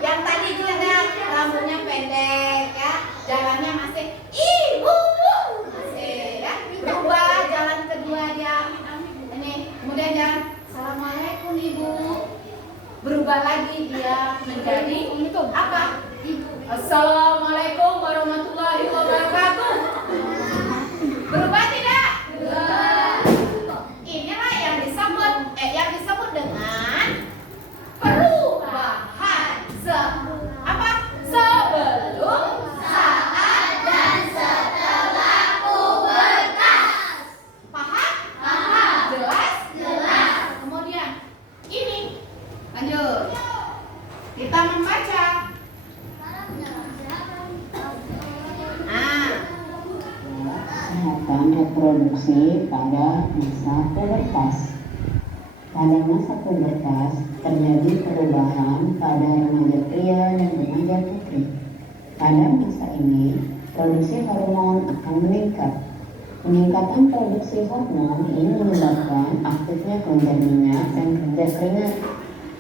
Yang tadi juga rambutnya pendek ya, jalannya masih ibu. Masih ya. Berubah jalan kedua dia. Ini kemudian jalan assalamualaikum ibu. Berubah lagi dia menjadi apa? Assalamualaikum warahmatullahi wabarakatuh. Berubah tidak? Inilah yang disebut dengan perubahan sebelum, saat, dan setelah pubertas. Paham? Jelas. Kemudian ini lanjut. Kita membaca. Kesehatan reproduksi pada masa pubertas. Pada masa pubertas terjadi perubahan pada remaja pria dan remaja putri. Pada masa ini, produksi hormon akan meningkat. Peningkatan produksi hormon ini menyebabkan aktifnya kelenjar minyak dan kelenjar keringat.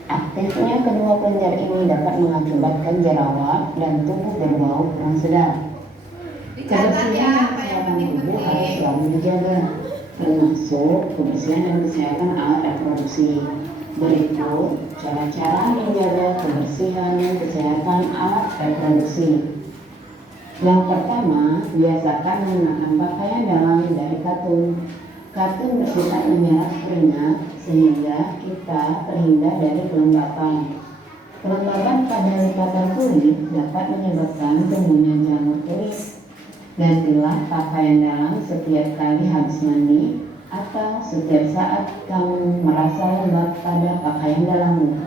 Aktifnya kedua kelenjar ini dapat mengakibatkan jerawat dan tubuh berbau kurang sedap. Dicatat ya, apa yang Kesehatan tubuh harus penting-penting. selalu dijaga, termasuk kebersihan dan kesehatan alat reproduksi. Berikut cara-cara menjaga kebersihan dan kesehatan alat reproduksi. Yang pertama, biasakan menggunakan pakaian dalam dari katun. Katun bersifat menyerap keringat sehingga kita terhindar dari kelembapan. Kelembapan pada lipatan kulit dapat menyebabkan tumbuhnya jamur kulit. Gantilah pakaian dalam setiap kali habis mandi atau setiap saat kamu merasa lembab pada pakaian dalammu.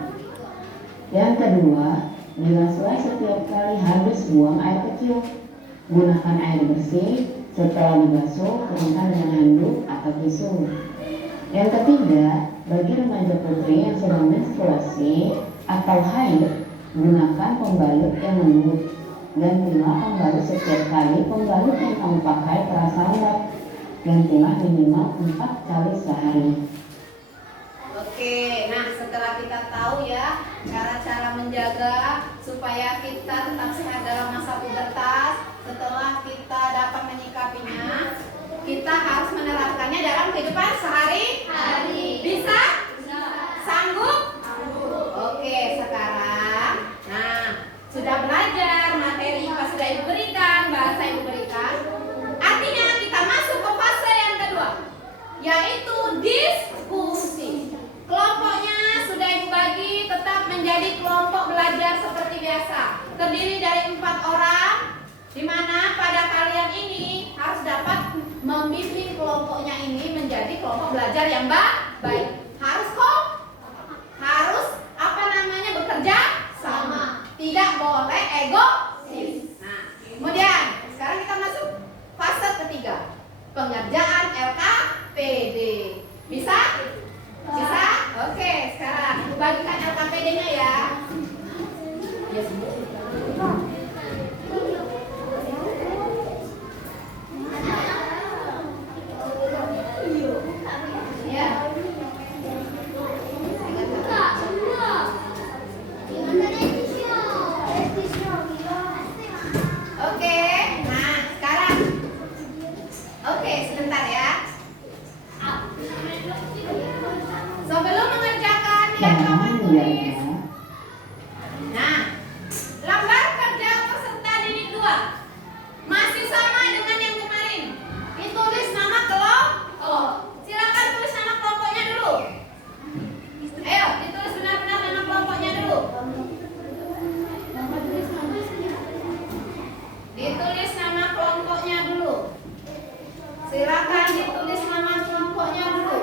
Yang kedua, basuhlah setiap kali habis buang air kecil. Gunakan air bersih. Setelah dibasuh, keringkan dengan handuk atau tisu. Yang ketiga, bagi remaja putri yang sedang menstruasi atau haid, gunakan pembalut yang lembut. Gantilah pembalut setiap kali pembalut yang kamu pakai terasa lembab. Gantilah minimal 4 kali sehari. Oke, nah setelah kita tahu ya cara-cara menjaga supaya kita tetap sehat dalam masa pubertas, setelah kita dapat menyikapinya, kita harus menerapkannya dalam kehidupan sehari-hari. Bisa? Sanggup? Oke, sekarang sudah belajar materi IPA sudah Ibu berikan, bahasa Ibu berikan. Artinya kita masuk ke fase yang kedua, yaitu diskusi. Kelompoknya sudah Ibu bagi tetap menjadi kelompok belajar seperti biasa. Terdiri dari 4 orang, di mana pada kalian ini harus dapat membimbing kelompoknya ini menjadi kelompok belajar yang baik. Harus bekerja sama. Tidak boleh egois. Nah, kemudian sekarang kita masuk fase ketiga, pengerjaan LKPD. Bisa? Bisa? Oke, sekarang Ibu bagikan LKPD-nya ya. Sebentar ya. Sebelum mengerjakan yang kapan tulis. Nah, lembar kerja peserta didik 2 masih sama dengan yang kemarin. Ditulis nama kelompok. Silakan tulis nama kelompoknya dulu. Ayo, ditulis benar-benar nama kelompoknya dulu. Ditulis nama kelompoknya dulu. Silakan ditulis nama kelompoknya dulu.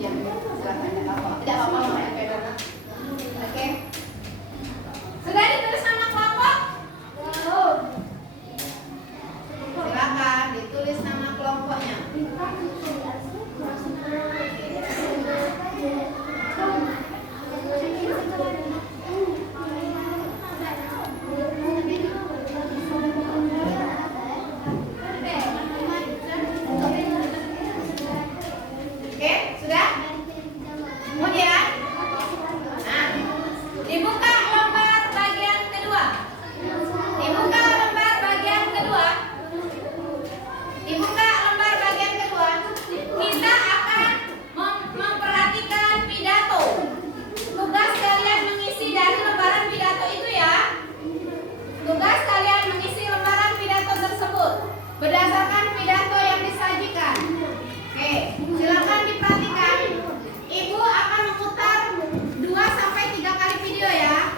Ya, silakan tidak apa-apa. Oke. Sudah ditulis nama kelompok? Silakan ditulis nama kelompoknya. Berdasarkan pidato yang disajikan. Oke, silakan diperhatikan. Ibu akan memutar 2-3 kali video ya.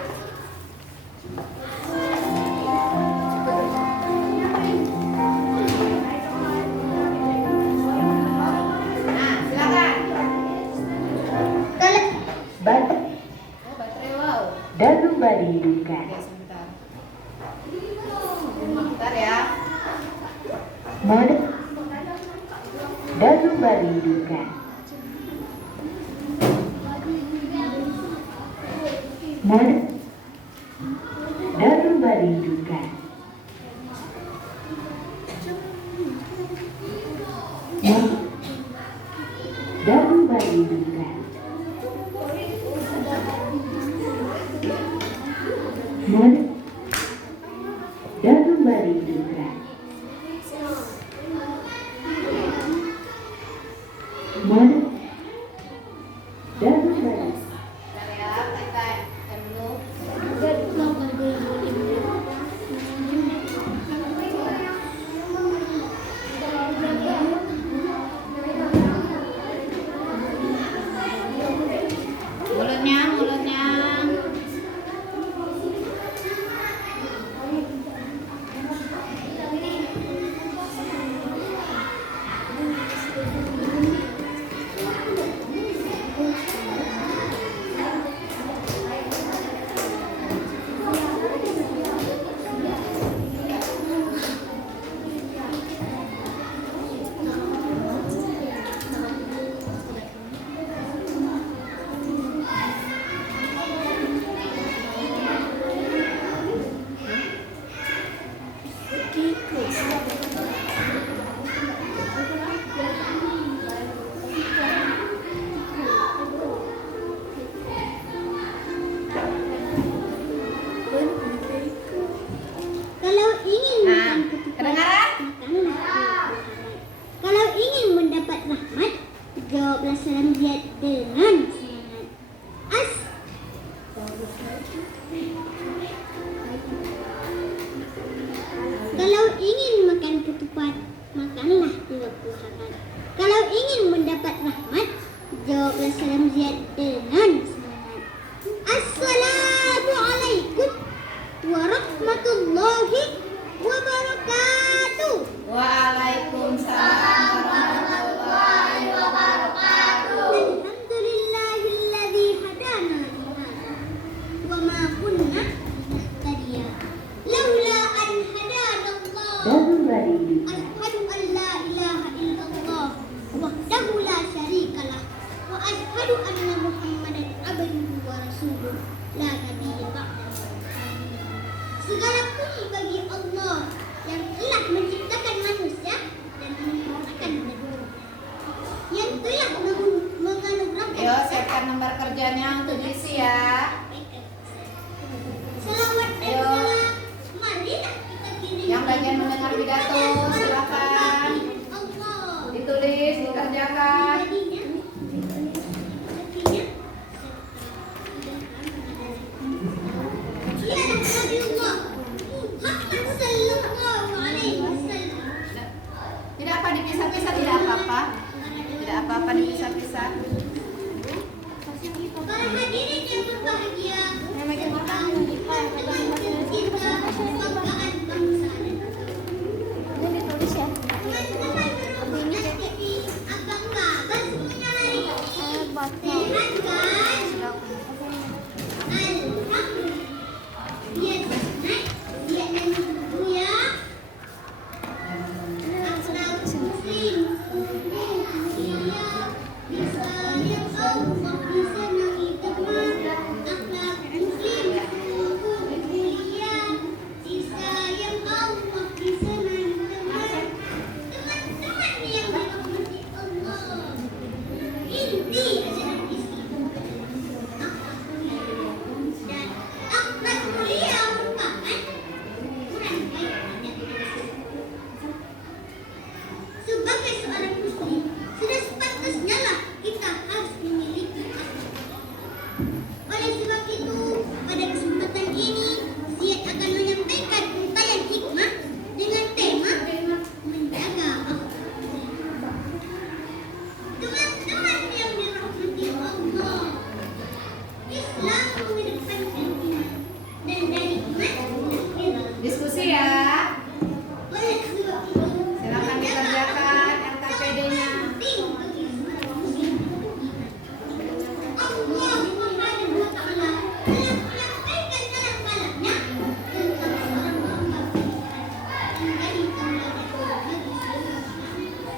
Nah, silakan. Baterai low. Dalu badidukan. Oke, sebentar. Sebentar ya. Mode dalu badidukan. Mode dalu badidukan. Mode dalu badidukan. Mode dalu badidukan. Mode dalu badidukan. Bentar ya, kita dulu. Mulutnya. ingin makan ketupat, makanlah 20 haram. Kalau ingin mendapat rahmat, jawablah salam Ziyad dengan semangat. Assalamualaikum warahmatullahi wabarakatuh. Waalaikumsalam warahmatullahi wabarakatuh. Alhamdulillahilladzi hadana li hadza wa ma kunna linahtadiya laula an hadana Allah. Asyhadu an la ilaha illallah wahdahu la syarikalah wa asyhadu anna Muhammadan abduhu wa rasuluh la nabiyya ba'dahu. Segala puji bagi Allah yang telah menciptakan manusia dan menciptakan dunia, yang telah menganugerahkan. Ayo siapkan lembar kerjanya untuk diisi ya. Selawat dan Ayo. salam marilah kita kirim. Yang bagian mendengar pidato, silakan. Allah. Ditulis, dikerjakan. Tidak apa dipisah-pisah, tidak apa-apa. Tidak apa-apa dipisah-pisah. Para hadirin yang berbahagia, serta teman-teman tercinta kebanggaan bangsa dan negara. Ini ditulis ya. Teman-teman berhubungan TV, abang kabar semuanya lari. Sehat kan? Alhamdulillah. Dia senang, dia nunggu ya. Akhlak muslim, iya, bisa yang Allah bisa nangi teman. Akhlak muslim, iya, bisa yang Allah bisa nangi teman. Teman-teman yang dirahmati Allah, inti adalah Islam. Akhlak mulia dan akhlak mulia merupakan rangkaian adat Islam. Sebagai seorang muslim, sudah sepantasnya lah kita harus memiliki akhlak. Oleh sebab itu, pada kesempatan ini, Ziyad akan menyampaikan untayan hikmah dengan tema menjaga akhlak. Teman-teman yang dirahmati Allah, Islam mengedepankan iman dan dari iman lahirlah. Diskusi ya. Oleh sebab itu, Silakan dikerjakan LKPD-nya. penting bagi seorang muslim beriman. Allah Subhanahu wa Ta'ala telah menyampaikan dalam kalamnya tentang seorang hamba pilihan yang dari tauladan bagi seluruh manusia.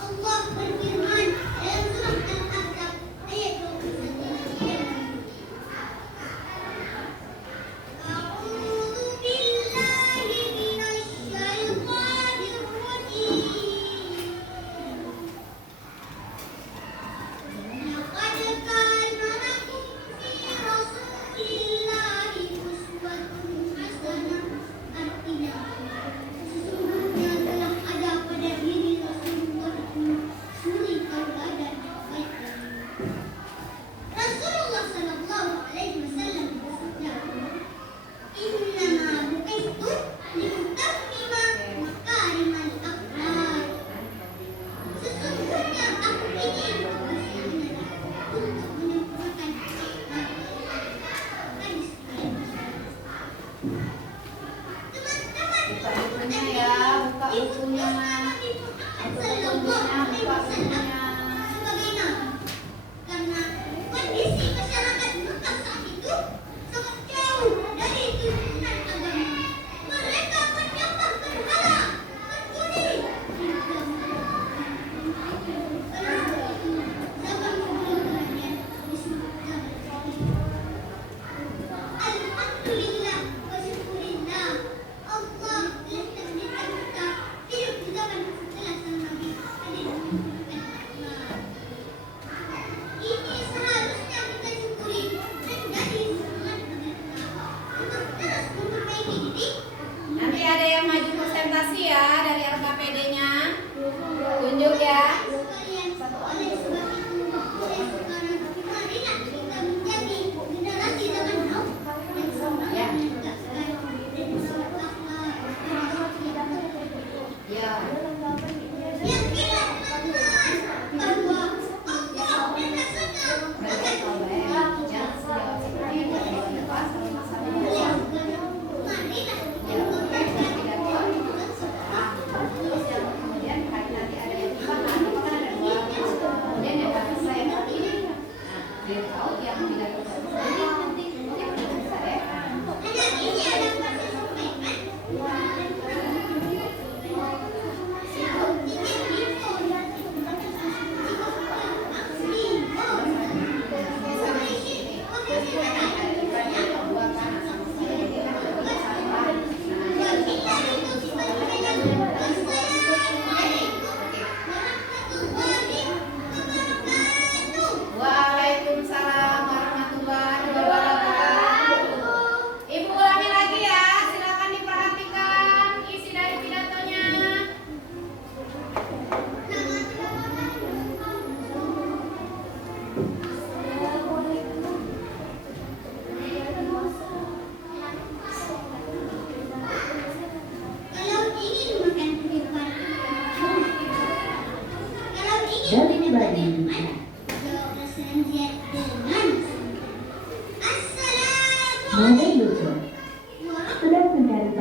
Allah berfirman dalam surah Al-Ahzab ayat 21. A'udzu billahi minasy syaithanir rajim. Laqad kana lakum fi Rasulillahi uswatun hasanah. Artinya, sesungguhnya telah ada pada diri Rasulullah itu suri tauladan yang baik bagimu. Rasulullah sallallahu alaihi wasallam bersabda, "Innama bu'istu liutammima makarimal akhlak." Sesungguhnya aku ini diutus untuk menyempurnakan akhlak. Hadis riwayat Muslim. Teman-teman, Buka bukunya ya, buka bukunya. Sallallahu alaihi wasallam sebagai nabi. Karena kondisi masyarakat Mekah saat itu sangat jauh dari tuntunan agama. Mereka menyembah berhala, berbudi, hingga zaman kebenarannya disebut zaman jahiliyah. Alhamdulillah wa syukurillah, Allah telah takdirkan kita hidup di zaman setelah sang Nabi hadir menunjukkan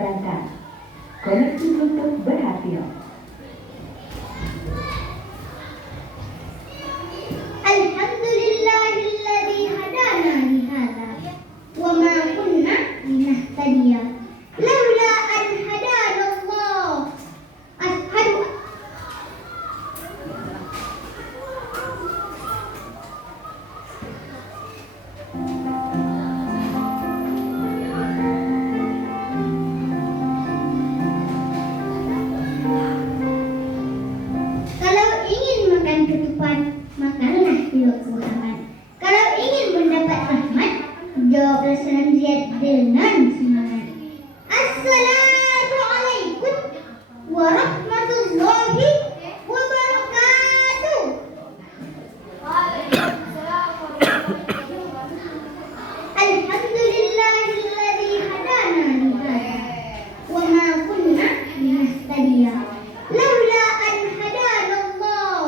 berangkat. Koneksi Bluetooth berhasil. Alhamdulillahilladzi hadana li hadza wa ma kunna linahtadiya laula an hadana Allah. Ashhadu Kalau ingin makan ketupat, makanlah yuk Muhammad. Kalau ingin mendapat rahmat, jawablah salam ziyad dengan semangat. Assalamualaikum warahmatullahi wabarakatuh. Alhamdulillahilladzi hadana li hadza wa ma kunna linahtadiya laula an hadana Allah.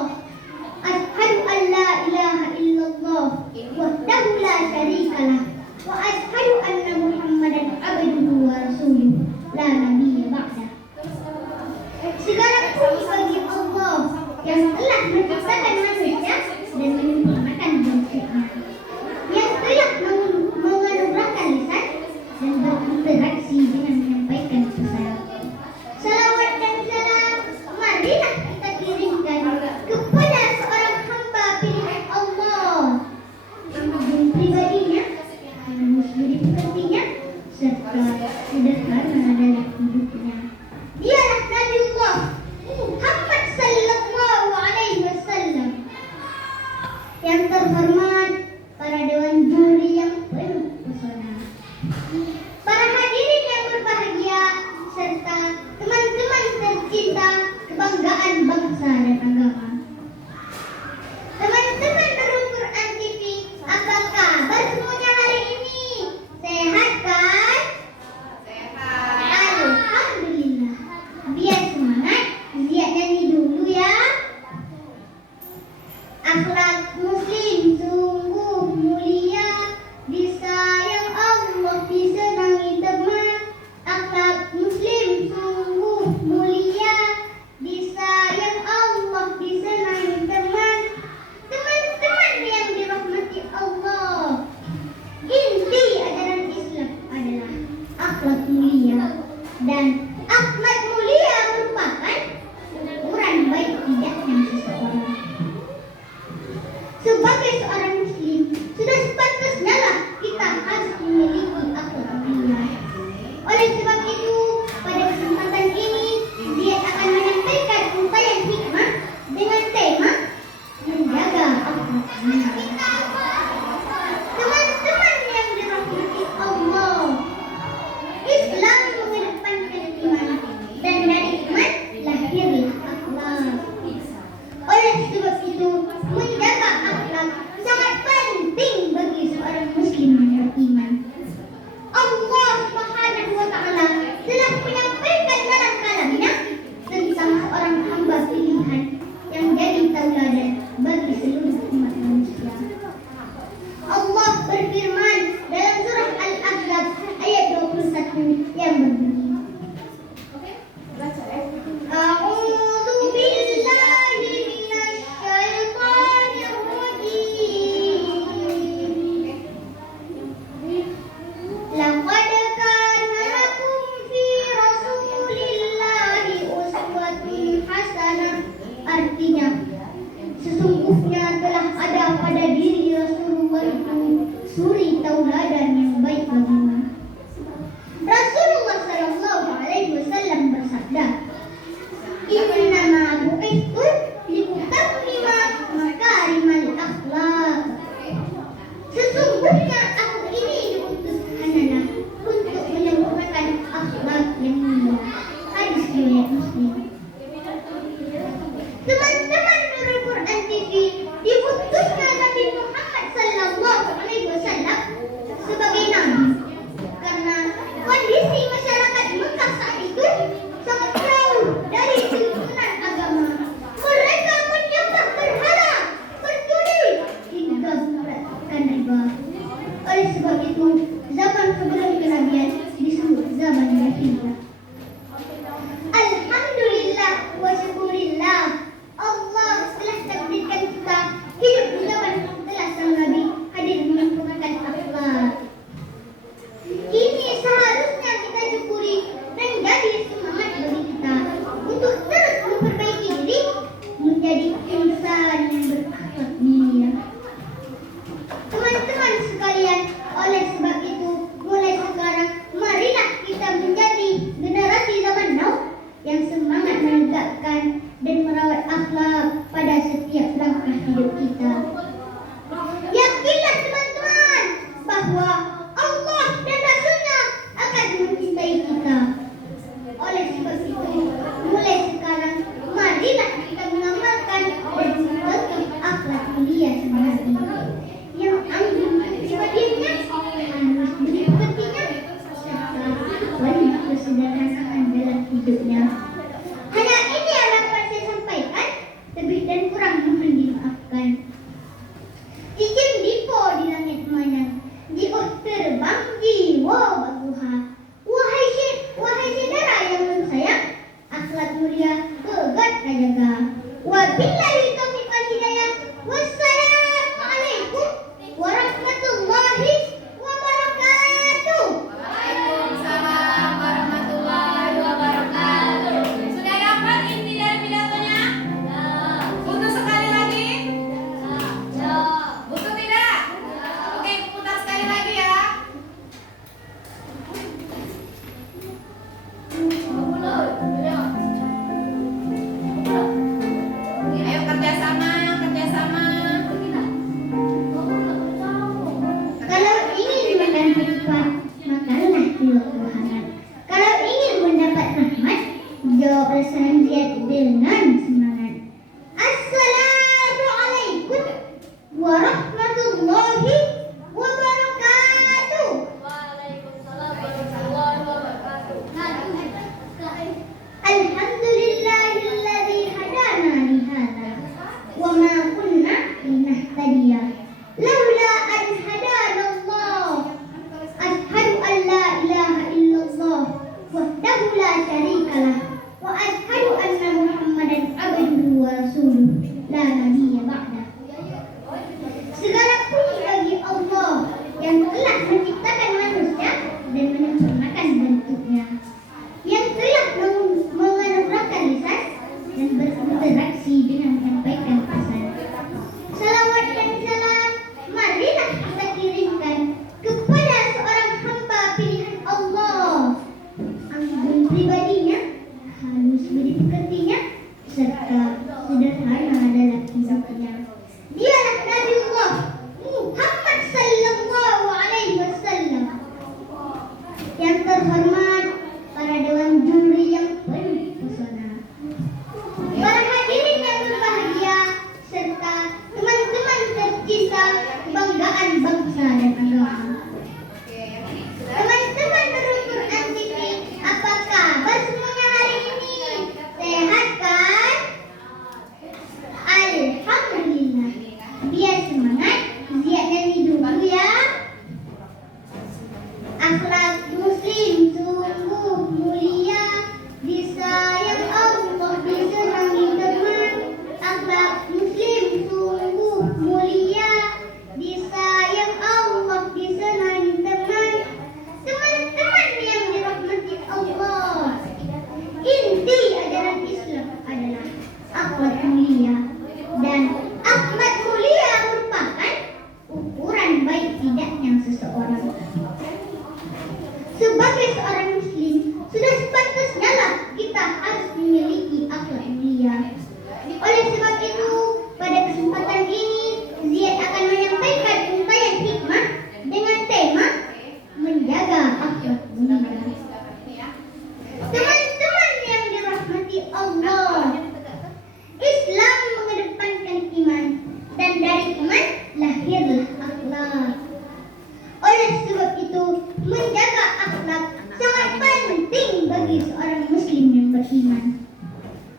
Ashhadu an la ilaha illallah wahdahu la syarika lah wa ashhadu anna Muhammadan abduhu wa rasuluh la nabiyya ba'dah. Segala puji bagi Allah yang telah menciptakan manusia dan menyempurnakan bentuknya, yang telah menganugerahkan lisan dan berinteraksi dengan menyampaikan pesan. Salawat dan salam marilah kita kirimkan kepada seorang hamba pilihan Allah yang agung pribadinya, halus budi pekertinya, serta sederhana dalam hidupnya. Dialah Nabiullah Muhammad sallallahu alaihi wasallam. Yang terhormat para dewan juri yang penuh pesona, para hadirin yang berbahagia, serta teman-teman tercinta kebanggaan bangsa dan agama. Teman-teman Nurul Quran TV, apa kabar semuanya hari ini? Sehat kan? Alhamdulillah. Biar semangat, Ziyad nyanyi dulu ya. Akhlak muslim sungguh mulia, disayang Allah, disenangi teman. Akhlak muslim sungguh mulia, disayang Allah, disenangi teman. Teman-teman yang dirahmati Allah, inti ajaran Islam adalah akhlak mulia, dan akhlak mulia merupakan ukuran baik tidaknya seseorang. Sebagai seorang muslim, sudah sepantasnya lah kita harus memiliki akhlak mulia. Oleh sebab itu, pada kesempatan ini, dia akan menyampaikan upaya hikmah dengan tema menjaga akhlak mulia. Teman-teman yang dirahmati Allah, Islam mengedepankan iman, dan dari iman lahirlah akhlak. Oleh sebab itu, menjaga akhlak sangat penting bagi seorang muslim yang beriman. Allah Subhanahu wa Ta'ala telah menyampaikan dalam kalamnya tentang seorang hamba pilihan yang jadi tauladan bagi seluruh umat manusia. Allah berfirman dalam surah Al-Ahzab ayat 21 yang berbunyi, A'udzu billahi minasy syaithanir rajim. Laqad kana lakum fi Rasulillahi uswatun hasanah. Artinya, sesungguhnya telah ada pada diri Rasulullah itu suri tauladan yang baik bagimu. Rasulullah sallallahu alaihi wasallam bersabda, "Innama bu'ithu liutammima makarimal akhlaq." Sesungguhnya aku ini diutus hanyalah untuk menyempurnakan akhlak yang mulia. Hadis riwayat Muslim. Teman-teman Nurul Quran TV, diutusnya Nabi Muhammad sallallahu alaihi wasallam sebagai nabi karena kondisi masyarakat Mekah saat itu sangat jauh dari tuntunan agama. Mereka menyembah berhala, berjudi, hingga mempraktikkan riba. Oleh sebab itu, zaman sebelum kenabian disebut zaman jahiliyah. Wabillahi taufiq wal hidayah. Wassalamualaikum warahmatullahi wabarakatuh. Waalaikumsalam warahmatullahi wabarakatuh. Sudah dapat inti dari pidatonya? Butuh sekali lagi? Butuh tidak? Oke, putar sekali lagi ya. Ayo kerjasama, kerjasama. Kalau ingin makan cepat, makanlah di waktu hangat. Kalau ingin mendapat rahmat, jawablah salam ziyad dengan semangat. Assalamualaikum warahmatullahi wabarakatuh. Alhamdulillahilladzi hadana li hadza wa ma kunna linahtadiya laula an hadana Allah. Ashhadu an la ilaha illallah wahdahu la syarika lah wa ashhadu anna Muhammadan abduhu wa rasuluh la nabiyya ba'da. Segala puji bagi Allah yang telah menciptakan manusia dan menyempurnakan bentuknya, yang telah menganugerahkan lisan dan berinteraksi dengan menyampaikan pesan. Salawat dan salam marilah kita kirimkan kepada seorang hamba pilihan Allah, anggun pribadinya, halus budi pekertinya, serta sederhana dalam hidupnya. Dialah Nabiullah Muhammad sallallahu alaihi wasallam. Yang terhormat para dewan juri yang penuh pesona, para hadirin yang berbahagia, serta teman-teman tercinta kebanggaan bangsa dan agama. Teman-teman berundur TV, apa kabar semuanya hari ini? Sehat kan? Alhamdulillah. Biar semangat, ziyad nyanyi dulu ya. Akhlak muslim sungguh mulia, disayang Allah, disenangi teman. Akhlak muslim sungguh mulia, disayang Allah, disenangi teman. Teman-teman yang dirahmati Allah, inti ajaran Islam adalah akhlak mulia, dan akhlak mulia merupakan ukuran baik tidaknya seseorang. Sebagai seorang muslim, sudah sepantasnya lah kita harus memiliki akhlak mulia. Oleh sebab itu, pada kesempatan ini, Ziyad akan menyampaikan untayan hikmah dengan tema menjaga akhlak mulia. Teman-teman yang dirahmati Allah, Islam mengedepankan iman, dan dari iman lahirlah akhlak. Oleh sebab itu, menjaga akhlak sangat penting bagi seorang muslim yang beriman.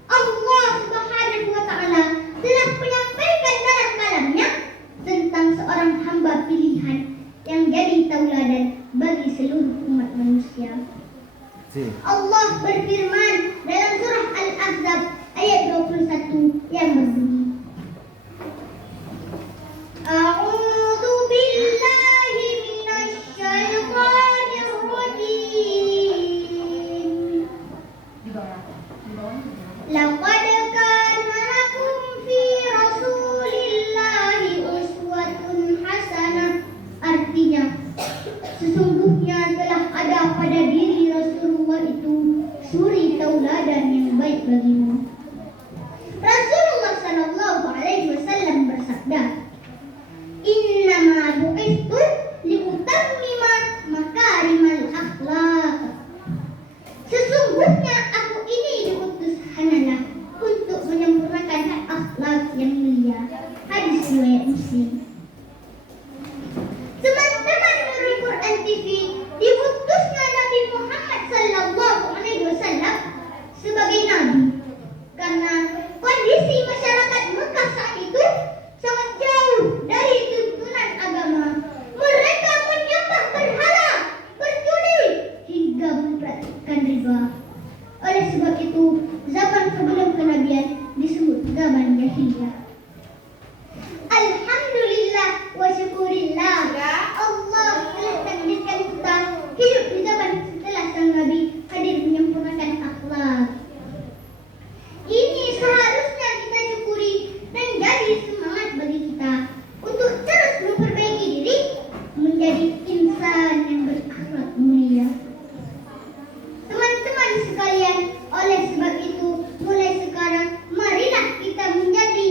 Allah Subhanahu wa Ta'ala telah menyampaikan dalam kalamnya tentang seorang hamba pilihan yang jadi tauladan bagi seluruh umat manusia. Allah berfirman dalam surah Al-Ahzab ayat 21 yang berbunyi, A'udzu billahi minasy syaithanir rajim. Laqad kana lakum fi Rasulillahi uswatun hasanah. Artinya, sesungguhnya telah ada pada diri Rasulullah itu suri tauladan yang baik bagimu. Rasulullah sallallahu alaihi wasallam bersabda, Innama bu'istu liutammima makarimal akhlaq. Sesungguhnya aku ini diutus hanyalah untuk menyempurnakan akhlak yang mulia. Hadis riwayat Muslim. Teman-teman Nurul Quran TV, diutusnya Nabi Muhammad sallallahu alaihi wasallam sebagai nabi karena kondisi masyarakat Mekah saat itu sangat jauh dari tuntunan agama. Mereka menyembah berhala, berjudi, hingga mempraktikkan riba. Oleh sebab itu, zaman sebelum kenabian disebut zaman jahiliyah. Alhamdulillah wa syukurillah. Allah telah takdirkan kita hidup di zaman setelah sang Nabi hadir menyempurnakan akhlak. Ini seharusnya kita syukuri dan jadi semangat bagi kita untuk terus memperbaiki diri menjadi insan yang berakhlak mulia. Teman-teman sekalian, oleh sebab itu mulai sekarang marilah kita menjadi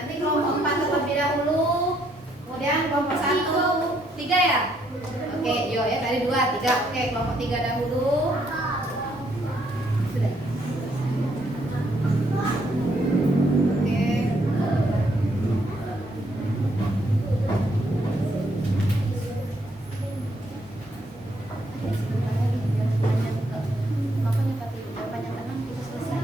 Nanti kelompok 4 terlebih dahulu. Kemudian kelompok 1, 3 ya? Oke, yuk ya tadi 2, 3. Oke, kelompok 3 dahulu. Sudah. Oke. Makanya tapi jawabannya tenang kita selesai.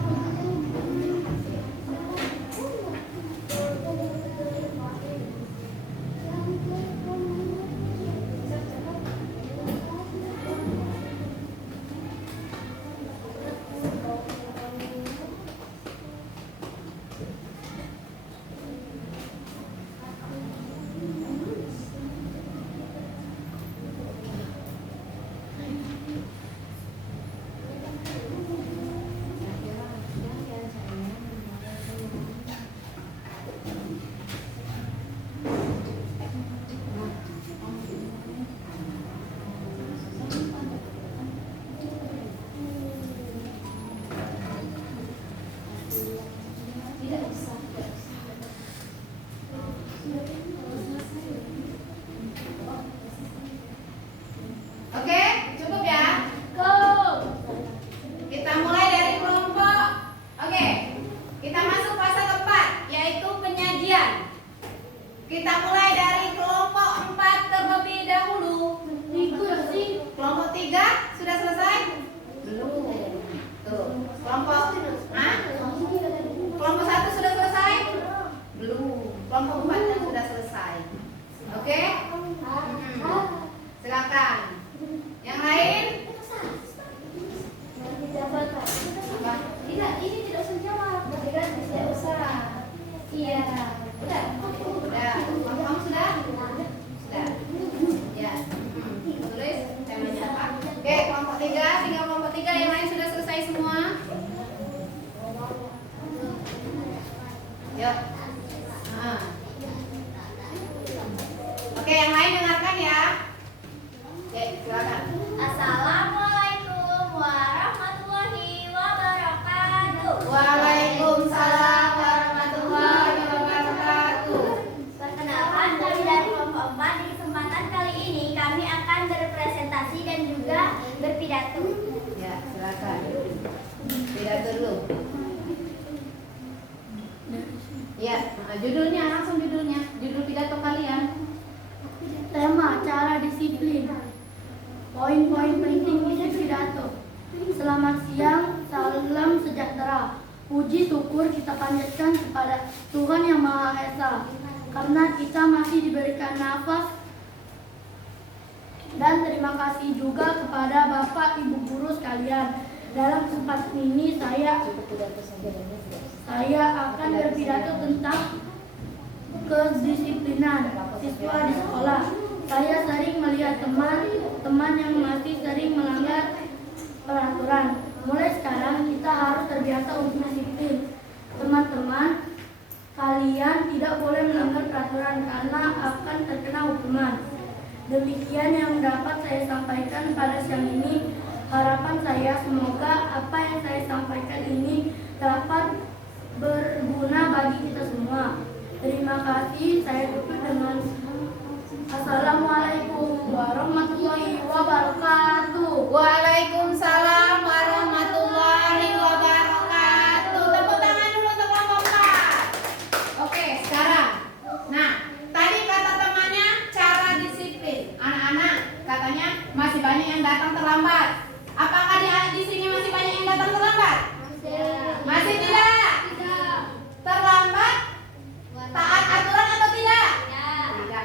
Oke, cukup ya? Kita mulai dari kelompok. Oke, kita masuk fase keempat, yaitu penyajian. Kita mulai dari kelompok 4 terlebih dahulu. Kelompok 3 sudah selesai? Belum. Tuh, kelompok kelompok 1 sudah selesai? Belum. Kelompok 4 yang sudah selesai. Oke? Silakan. Yang lain? Apa? Tidak, ini tidak usah jawab. Tidak usah. Iya. Udah. Udah. Kamu sudah? Sudah. Ya. Tulis temanya apa? Oke, kelompok 3, tinggal kelompok 3 yang lain sudah selesai semua. Yuk. Nah. Oke, yang lain dengarkan ya. Oke, silakan. Assalamualaikum warahmatullahi wabarakatuh. Waalaikumsalam warahmatullahi wabarakatuh. Perkenalkan, kami dari kelompok 4. Di kesempatan kali ini kami akan berpresentasi dan juga berpidato. Ya, silakan. Pidato dulu. Ya, judulnya langsung judulnya. Judul pidato kalian. Tema cara disiplin. Poin-poin penting isi pidato. Selamat siang, salam sejahtera. Puji syukur kita panjatkan kepada Tuhan Yang Maha Esa karena kita masih diberikan nafas, dan terima kasih juga kepada Bapak Ibu guru sekalian. Dalam kesempatan ini saya akan berpidato tentang kedisiplinan siswa di sekolah. Saya sering melihat teman-teman yang masih sering melanggar peraturan. Mulai sekarang kita harus terbiasa untuk disiplin. Teman-teman, kalian tidak boleh melanggar peraturan karena akan terkena hukuman. Demikian yang dapat saya sampaikan pada siang ini. Harapan saya semoga apa yang saya sampaikan ini dapat berguna bagi kita semua. Terima kasih. Saya tutup dengan Assalamualaikum warahmatullahi wabarakatuh. Waalaikumsalam warahmatullahi wabarakatuh. Tepuk tangan dulu untuk kelompok 4. Oke, sekarang. Nah, tadi kata temannya cara disiplin. Anak-anak katanya masih banyak yang datang terlambat. Apakah di sini masih banyak yang datang terlambat? Masih tidak? Terlambat? Taat aturan atau tidak? Tidak.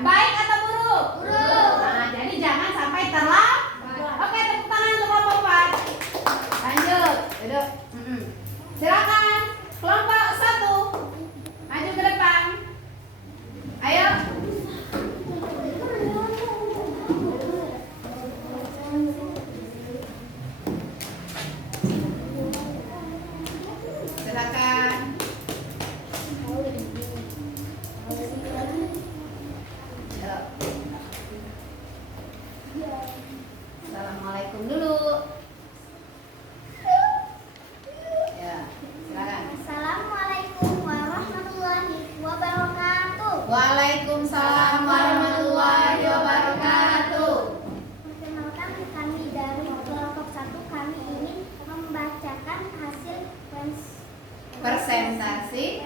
Presentasi.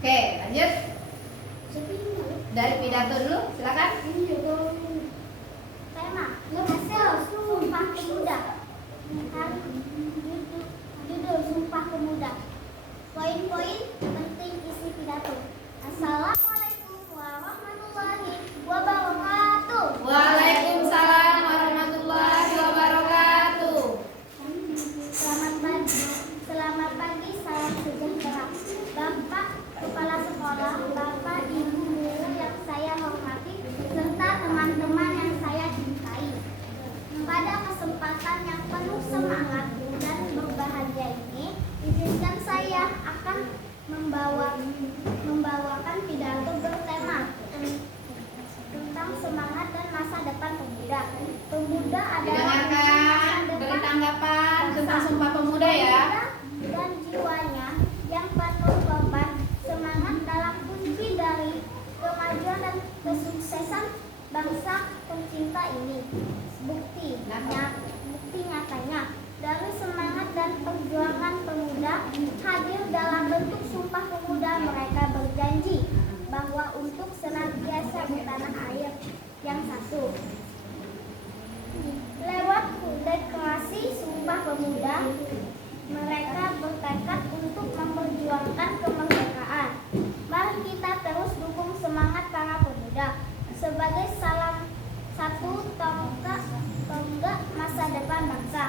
Oke, lanjut. Dari pidato dulu, silakan. Tema hasil Sumpah Pemuda. Judul Sumpah Pemuda. Poin-poin penting isi pidato. Assalamualaikum warahmatullahi wabarakatuh. Waalaikumsalam warahmatullahi wabarakatuh. Selamat pagi, salam sejahtera. Bapak Kepala Sekolah, Bapak Ibu guru yang saya hormati, serta teman-teman yang saya cintai. Pada kesempatan yang penuh semangat dan berbahagia ini, izinkan saya akan membawakan pidato bertema tentang semangat dan masa depan pemuda. Pemuda adalah Didengarkan, beri tanggapan tentang Sumpah Pemuda ya. dan jiwanya yang penuh korban, semangat dalam kunci dari kemajuan dan kesuksesan bangsa pencinta ini. Bukti nyatanya dari semangat dan perjuangan pemuda hadir dalam bentuk Sumpah Pemuda. Mereka berjanji bahwa untuk senantiasa bertanah air yang satu. Lewat deklarasi Sumpah Pemuda, mereka bertekad untuk memperjuangkan kemerdekaan. Mari kita terus dukung semangat para pemuda sebagai salah satu tonggak masa depan bangsa.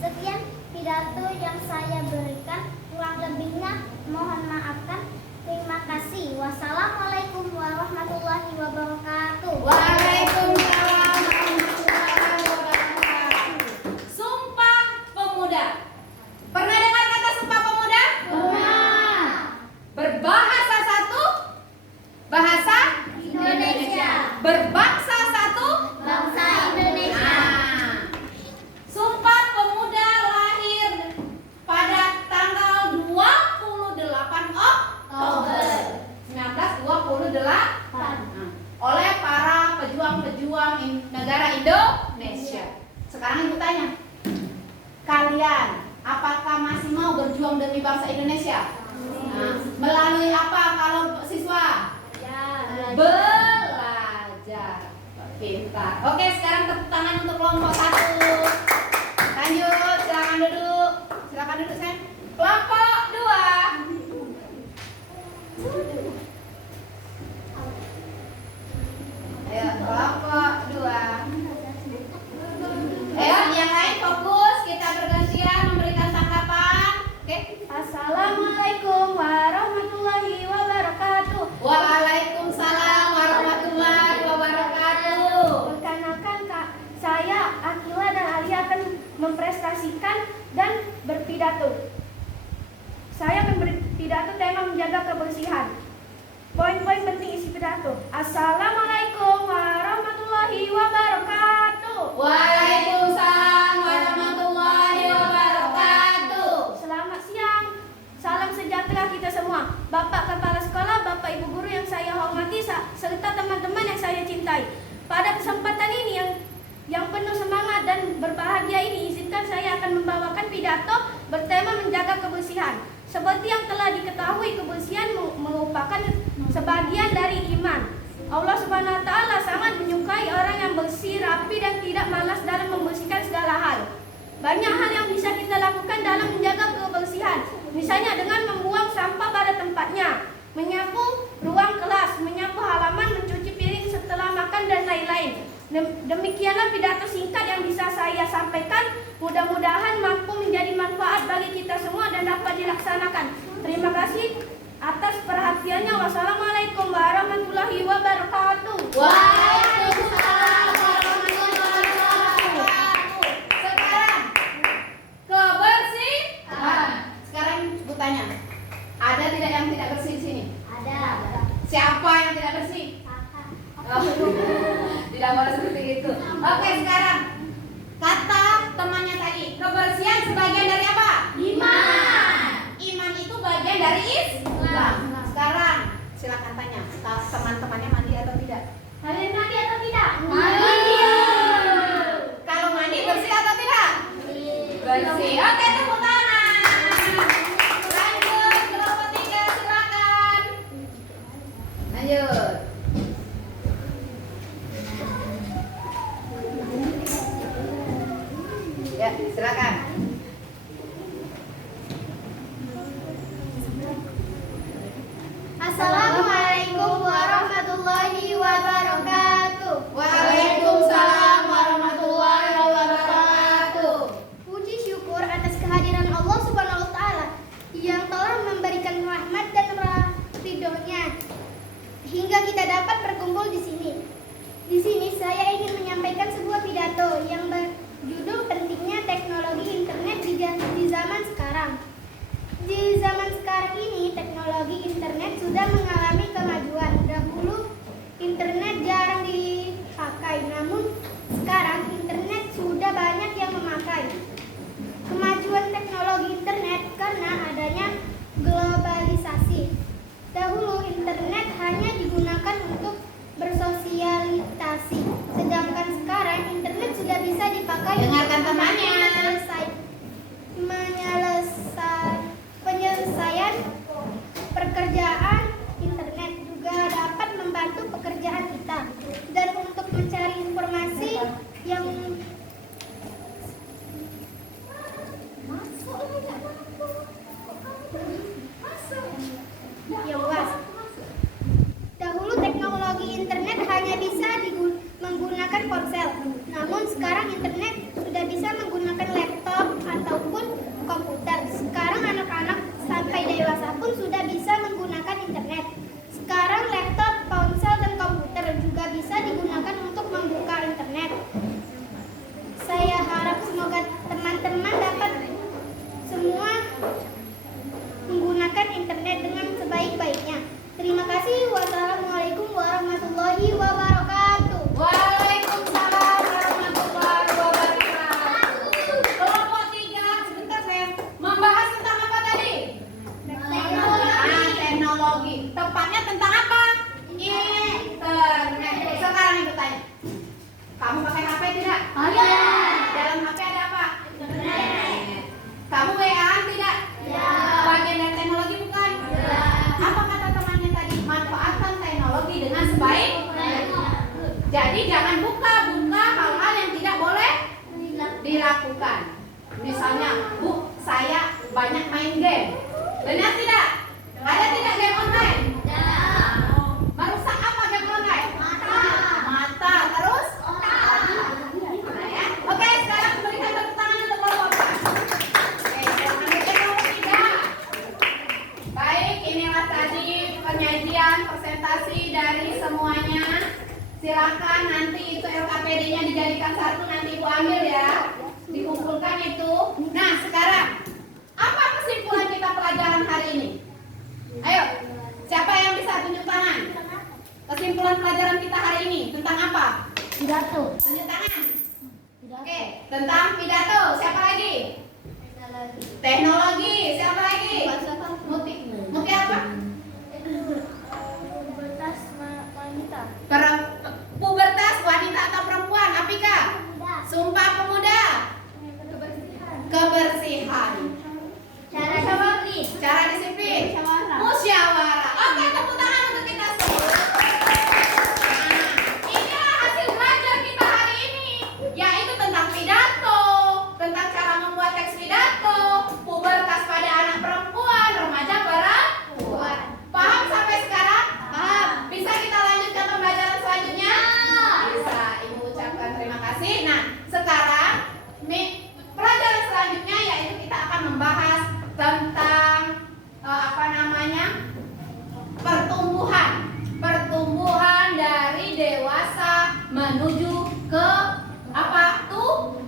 Sekian pidato yang saya berikan, kurang lebihnya mohon maafkan. Terima kasih. Wassalamualaikum warahmatullahi wabarakatuh. Waalaikumsalam warahmatullahi wabarakatuh. Sumpah Pemuda. Pernah dengar kata Sumpah Pemuda? Pernah. Berbahasa satu, bahasa Indonesia. Berbangsa satu, Bangsa Indonesia. Nah, Sumpah Pemuda lahir pada tanggal 28 Oktober 1928 oleh para pejuang-pejuang negara Indonesia. Sekarang ibu tanya, kalian apakah masih mau berjuang demi bangsa Indonesia? Nah, melalui apa kalau siswa? Belajar. Pintar. Oke, sekarang tepuk tangan untuk kelompok 1. Lanjut, silakan duduk. Silakan duduk, Sen. Kelompok 2. Ayo, kelompok 2. Ayo, yang lain fokus. Kita bergantian memberikan tanggapan. Oke. Assalamualaikum warahmatullahi wabarakatuh. Waalaikumsalam warahmatullahi wabarakatuh. Perkenalkan saya Akila dan Ali akan mempresentasikan dan berpidato. Saya akan berpidato tema menjaga kebersihan. Poin-poin penting isi pidato. Assalamualaikum warahmatullahi wabarakatuh. Waalaikumsalam warahmatullahi wabarakatuh. Selamat siang. Salam sejahtera kita semua. Bapak Kepala Sekolah, Bapak Ibu Guru yang saya hormati, serta teman-teman yang saya cintai. Pada kesempatan ini yang penuh semangat dan berbahagia ini, izinkan saya akan membawakan pidato bertema menjaga kebersihan. Seperti yang telah diketahui, kebersihan merupakan sebagian dari iman. Allah Subhanahu wa Ta'ala sangat menyukai orang yang bersih, rapi, dan tidak malas dalam membersihkan segala hal. Banyak hal yang bisa kita lakukan dalam menjaga kebersihan, misalnya dengan membuang sampah pada tempatnya, menyapu ruang kelas, menyapu halaman, mencuci piring setelah makan, dan lain-lain. Demikianlah pidato singkat yang bisa saya sampaikan. Mudah-mudahan mampu menjadi manfaat bagi kita semua dan dapat dilaksanakan. Terima kasih atas perhatiannya. Wassalamualaikum warahmatullahi wabarakatuh. Waalaikumsalam warahmatullahi wabarakatuh. Sekarang kebersihan. Sekarang ibu tanya, ada tidak yang tidak bersih di sini? Ada. Siapa yang tidak bersih? Oh, tidak boleh seperti itu. Oke, sekarang kata temannya tadi, kebersihan sebagian dari apa? Iman. Iman itu bagian dari Islam. Sekarang silakan tanya, teman-temannya mandi atau tidak? Kalian mandi atau tidak? Kalau mandi bersih atau tidak? bersih. Oke, tepuk tangan. Lanjut, kelompok 3 silakan. Lanjut. Ya, silakan. Assalamualaikum warahmatullahi wabarakatuh. Waalaikumsalam warahmatullahi wabarakatuh. Puji syukur atas kehadiran Allah Subhanahu wa taala yang telah memberikan rahmat dan ridho-Nya hingga kita dapat berkumpul di sini. Di sini saya ingin menyampaikan sebuah pidato yang berjudul pentingnya teknologi internet di zaman sekarang. Di zaman sekarang ini teknologi internet sudah mengalami kemajuan. Dahulu internet jarang dipakai, namun sekarang internet sudah banyak yang memakai. Kemajuan teknologi internet karena adanya globalisasi. Dahulu internet hanya digunakan untuk bersosialisasi, sedangkan sekarang internet sudah bisa dipakai Dengarkan temannya. Penyelesaian pekerjaan. Internet juga dapat membantu pekerjaan kita dan untuk mencari informasi yang luas. Dahulu teknologi internet hanya bisa menggunakan ponsel, namun sekarang internet sudah bisa menggunakan laptop ataupun komputer. Sekarang anak-anak sampai dewasa pun sudah bisa menggunakan internet. Sekarang laptop, ponsel, dan komputer juga bisa digunakan untuk membuka internet. Saya harap semoga teman-teman dapat semua menggunakan internet dengan sebaik-baiknya. Terima kasih. Wassalamualaikum warahmatullahi wabarakatuh. Waalaikumsalam warahmatullahi wabarakatuh. Kelompok 3, sebentar saya membahas tentang apa tadi? Teknologi. Tepatnya tentang apa? Internet. Sekarang ibu tanya, kamu pakai HP tidak? Dalam HP ada apa? Internet. Kamu WA-an tidak? Bagian dari teknologi bukan? Apa kata temannya tadi? Manfaatkan teknologi dengan sebaik. Jadi jangan buka hal-hal yang tidak boleh dilakukan. Misalnya, Bu, saya banyak main game. Benar tidak? Ada tidak game online? Merusak apa game online? Mata. Terus? Nah, ya. Oke, sekarang berikan tepuk tangan untuk kelompok 4. Oke, silakan lanjutkan kelompok 3. Baik, inilah tadi penyajian presentasi dari semuanya. Silakan nanti itu LKPD-nya dijadikan satu, nanti Ibu ambil ya. Dikumpulkan itu. Nah, sekarang apa kesimpulan kita pelajaran hari ini? Ayo, siapa yang bisa tunjuk tangan? Kesimpulan pelajaran kita hari ini tentang apa? Pidato. Tunjuk tangan. Oke, tentang pidato. Siapa lagi? Teknologi. Siapa lagi? Muti apa? Pubertas wanita. Pubertas wanita atau perempuan? Apika? Sumpah Pemuda. Kebersihan. Cara disiplin. Musyawarah. Oke, tepuk tangan untuk kita semua. Nah, inilah hasil belajar kita hari ini, yaitu tentang pidato, tentang cara membuat teks pidato, pubertas pada anak perempuan, remaja perempuan. Paham sampai sekarang? Paham. Bisa kita lanjutkan pembelajaran selanjutnya? Bisa. Ibu ucapkan terima kasih. Nah, sekarang pelajaran selanjutnya yaitu kita akan membahas tentang pertumbuhan dari dewasa menuju ke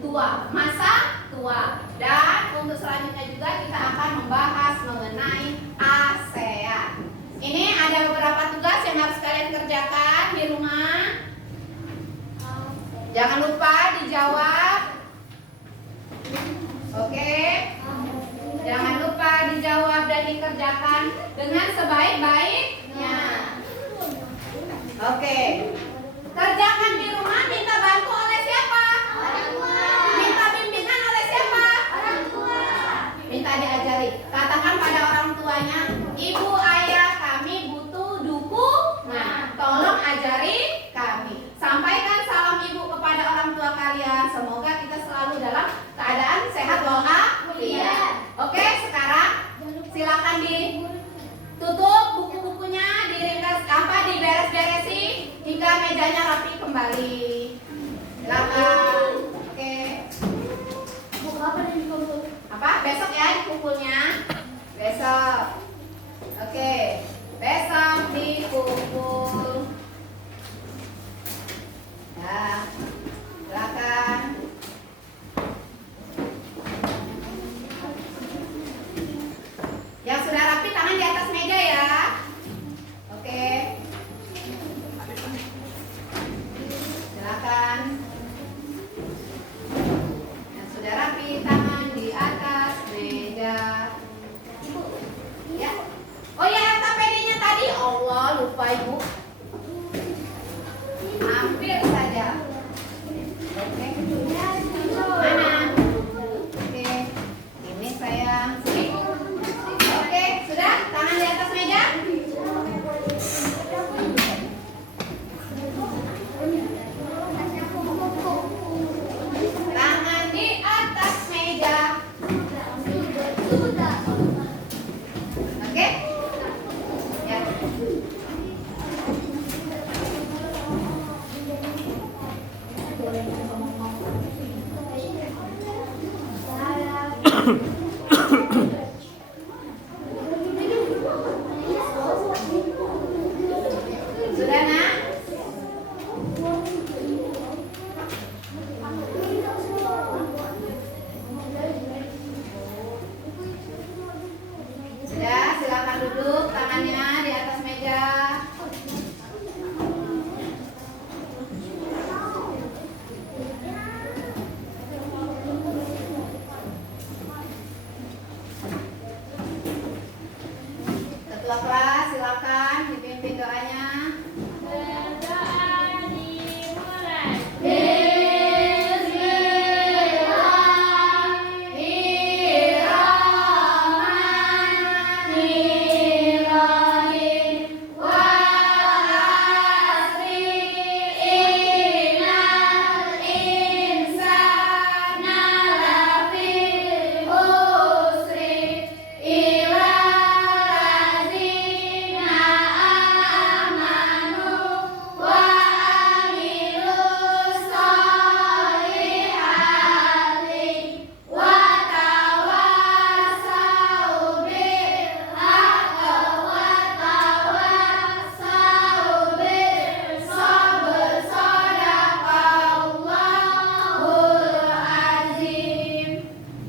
tua, masa tua. Dan untuk selanjutnya juga kita akan membahas mengenai ASEAN. Ini ada beberapa tugas yang harus kalian kerjakan di rumah. Jangan lupa dijawab. Oke. Jangan lupa dijawab dan dikerjakan dengan sebaik-baiknya. Oke. Kerjakan di rumah minta bantu oleh siapa? Minta bimbingan oleh siapa? sehat walafiat. Oke, sekarang silakan ditutup buku-bukunya, diberes-beresi hingga mejanya rapi kembali. Silakan. Oke. Buku apa nih dikumpul? Apa? Besok ya dikumpulnya. Besok. Oke. Besok dikumpul. Ya. Silakan. Yang sudah rapi tangan di atas meja ya. Oke. Silakan. Yang sudah rapi tangan di atas meja. Ya. Oh ya, ortopedinya tadi. Allah, lupa Ibu. Hampir saja. Oke. Mana? Oke. Ini sayang. Sini. Oke, sudah? Tangan di atas meja? Tangan di atas meja. Oke? Ya. Sudah, Nak? Sudah, silakan duduk, tangannya di atas meja. Ketua kelas, silakan dipimpin doanya.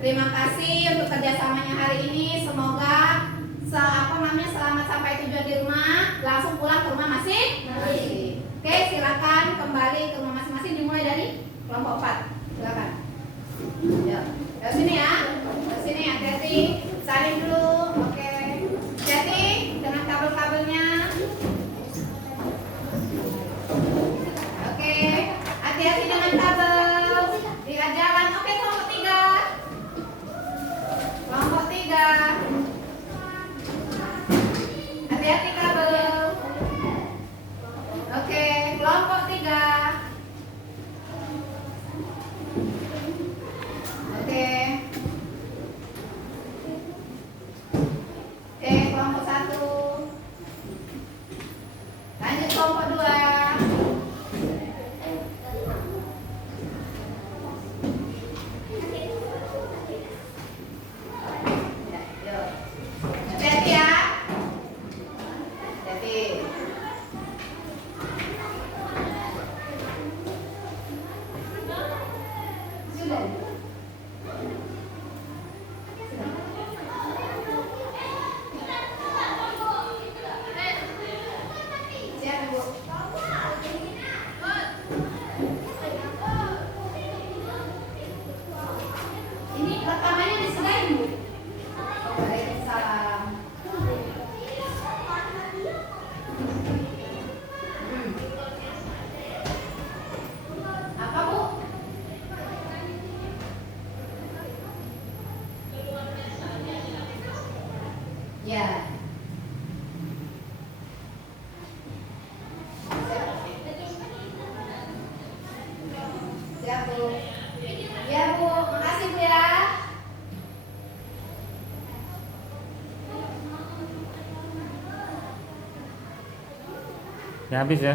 Terima kasih untuk kerjasamanya hari ini. Semoga selamat sampai tujuan di rumah, langsung pulang ke rumah masing-masing. Oke, silakan kembali ke rumah masing-masing. Dimulai dari kelompok 4. Silakan. Ya, ke sini ya. Ke sini hati-hati. Saling dulu. Oke. Hati-hati dengan kabel-kabelnya. Oke. Hati-hati dengan kabel. Lihat jalan. Oke, kelompok 3. Kelompok 3. Hati-hati kabel. Oke, kelompok 3. Oke. Ya habis ya.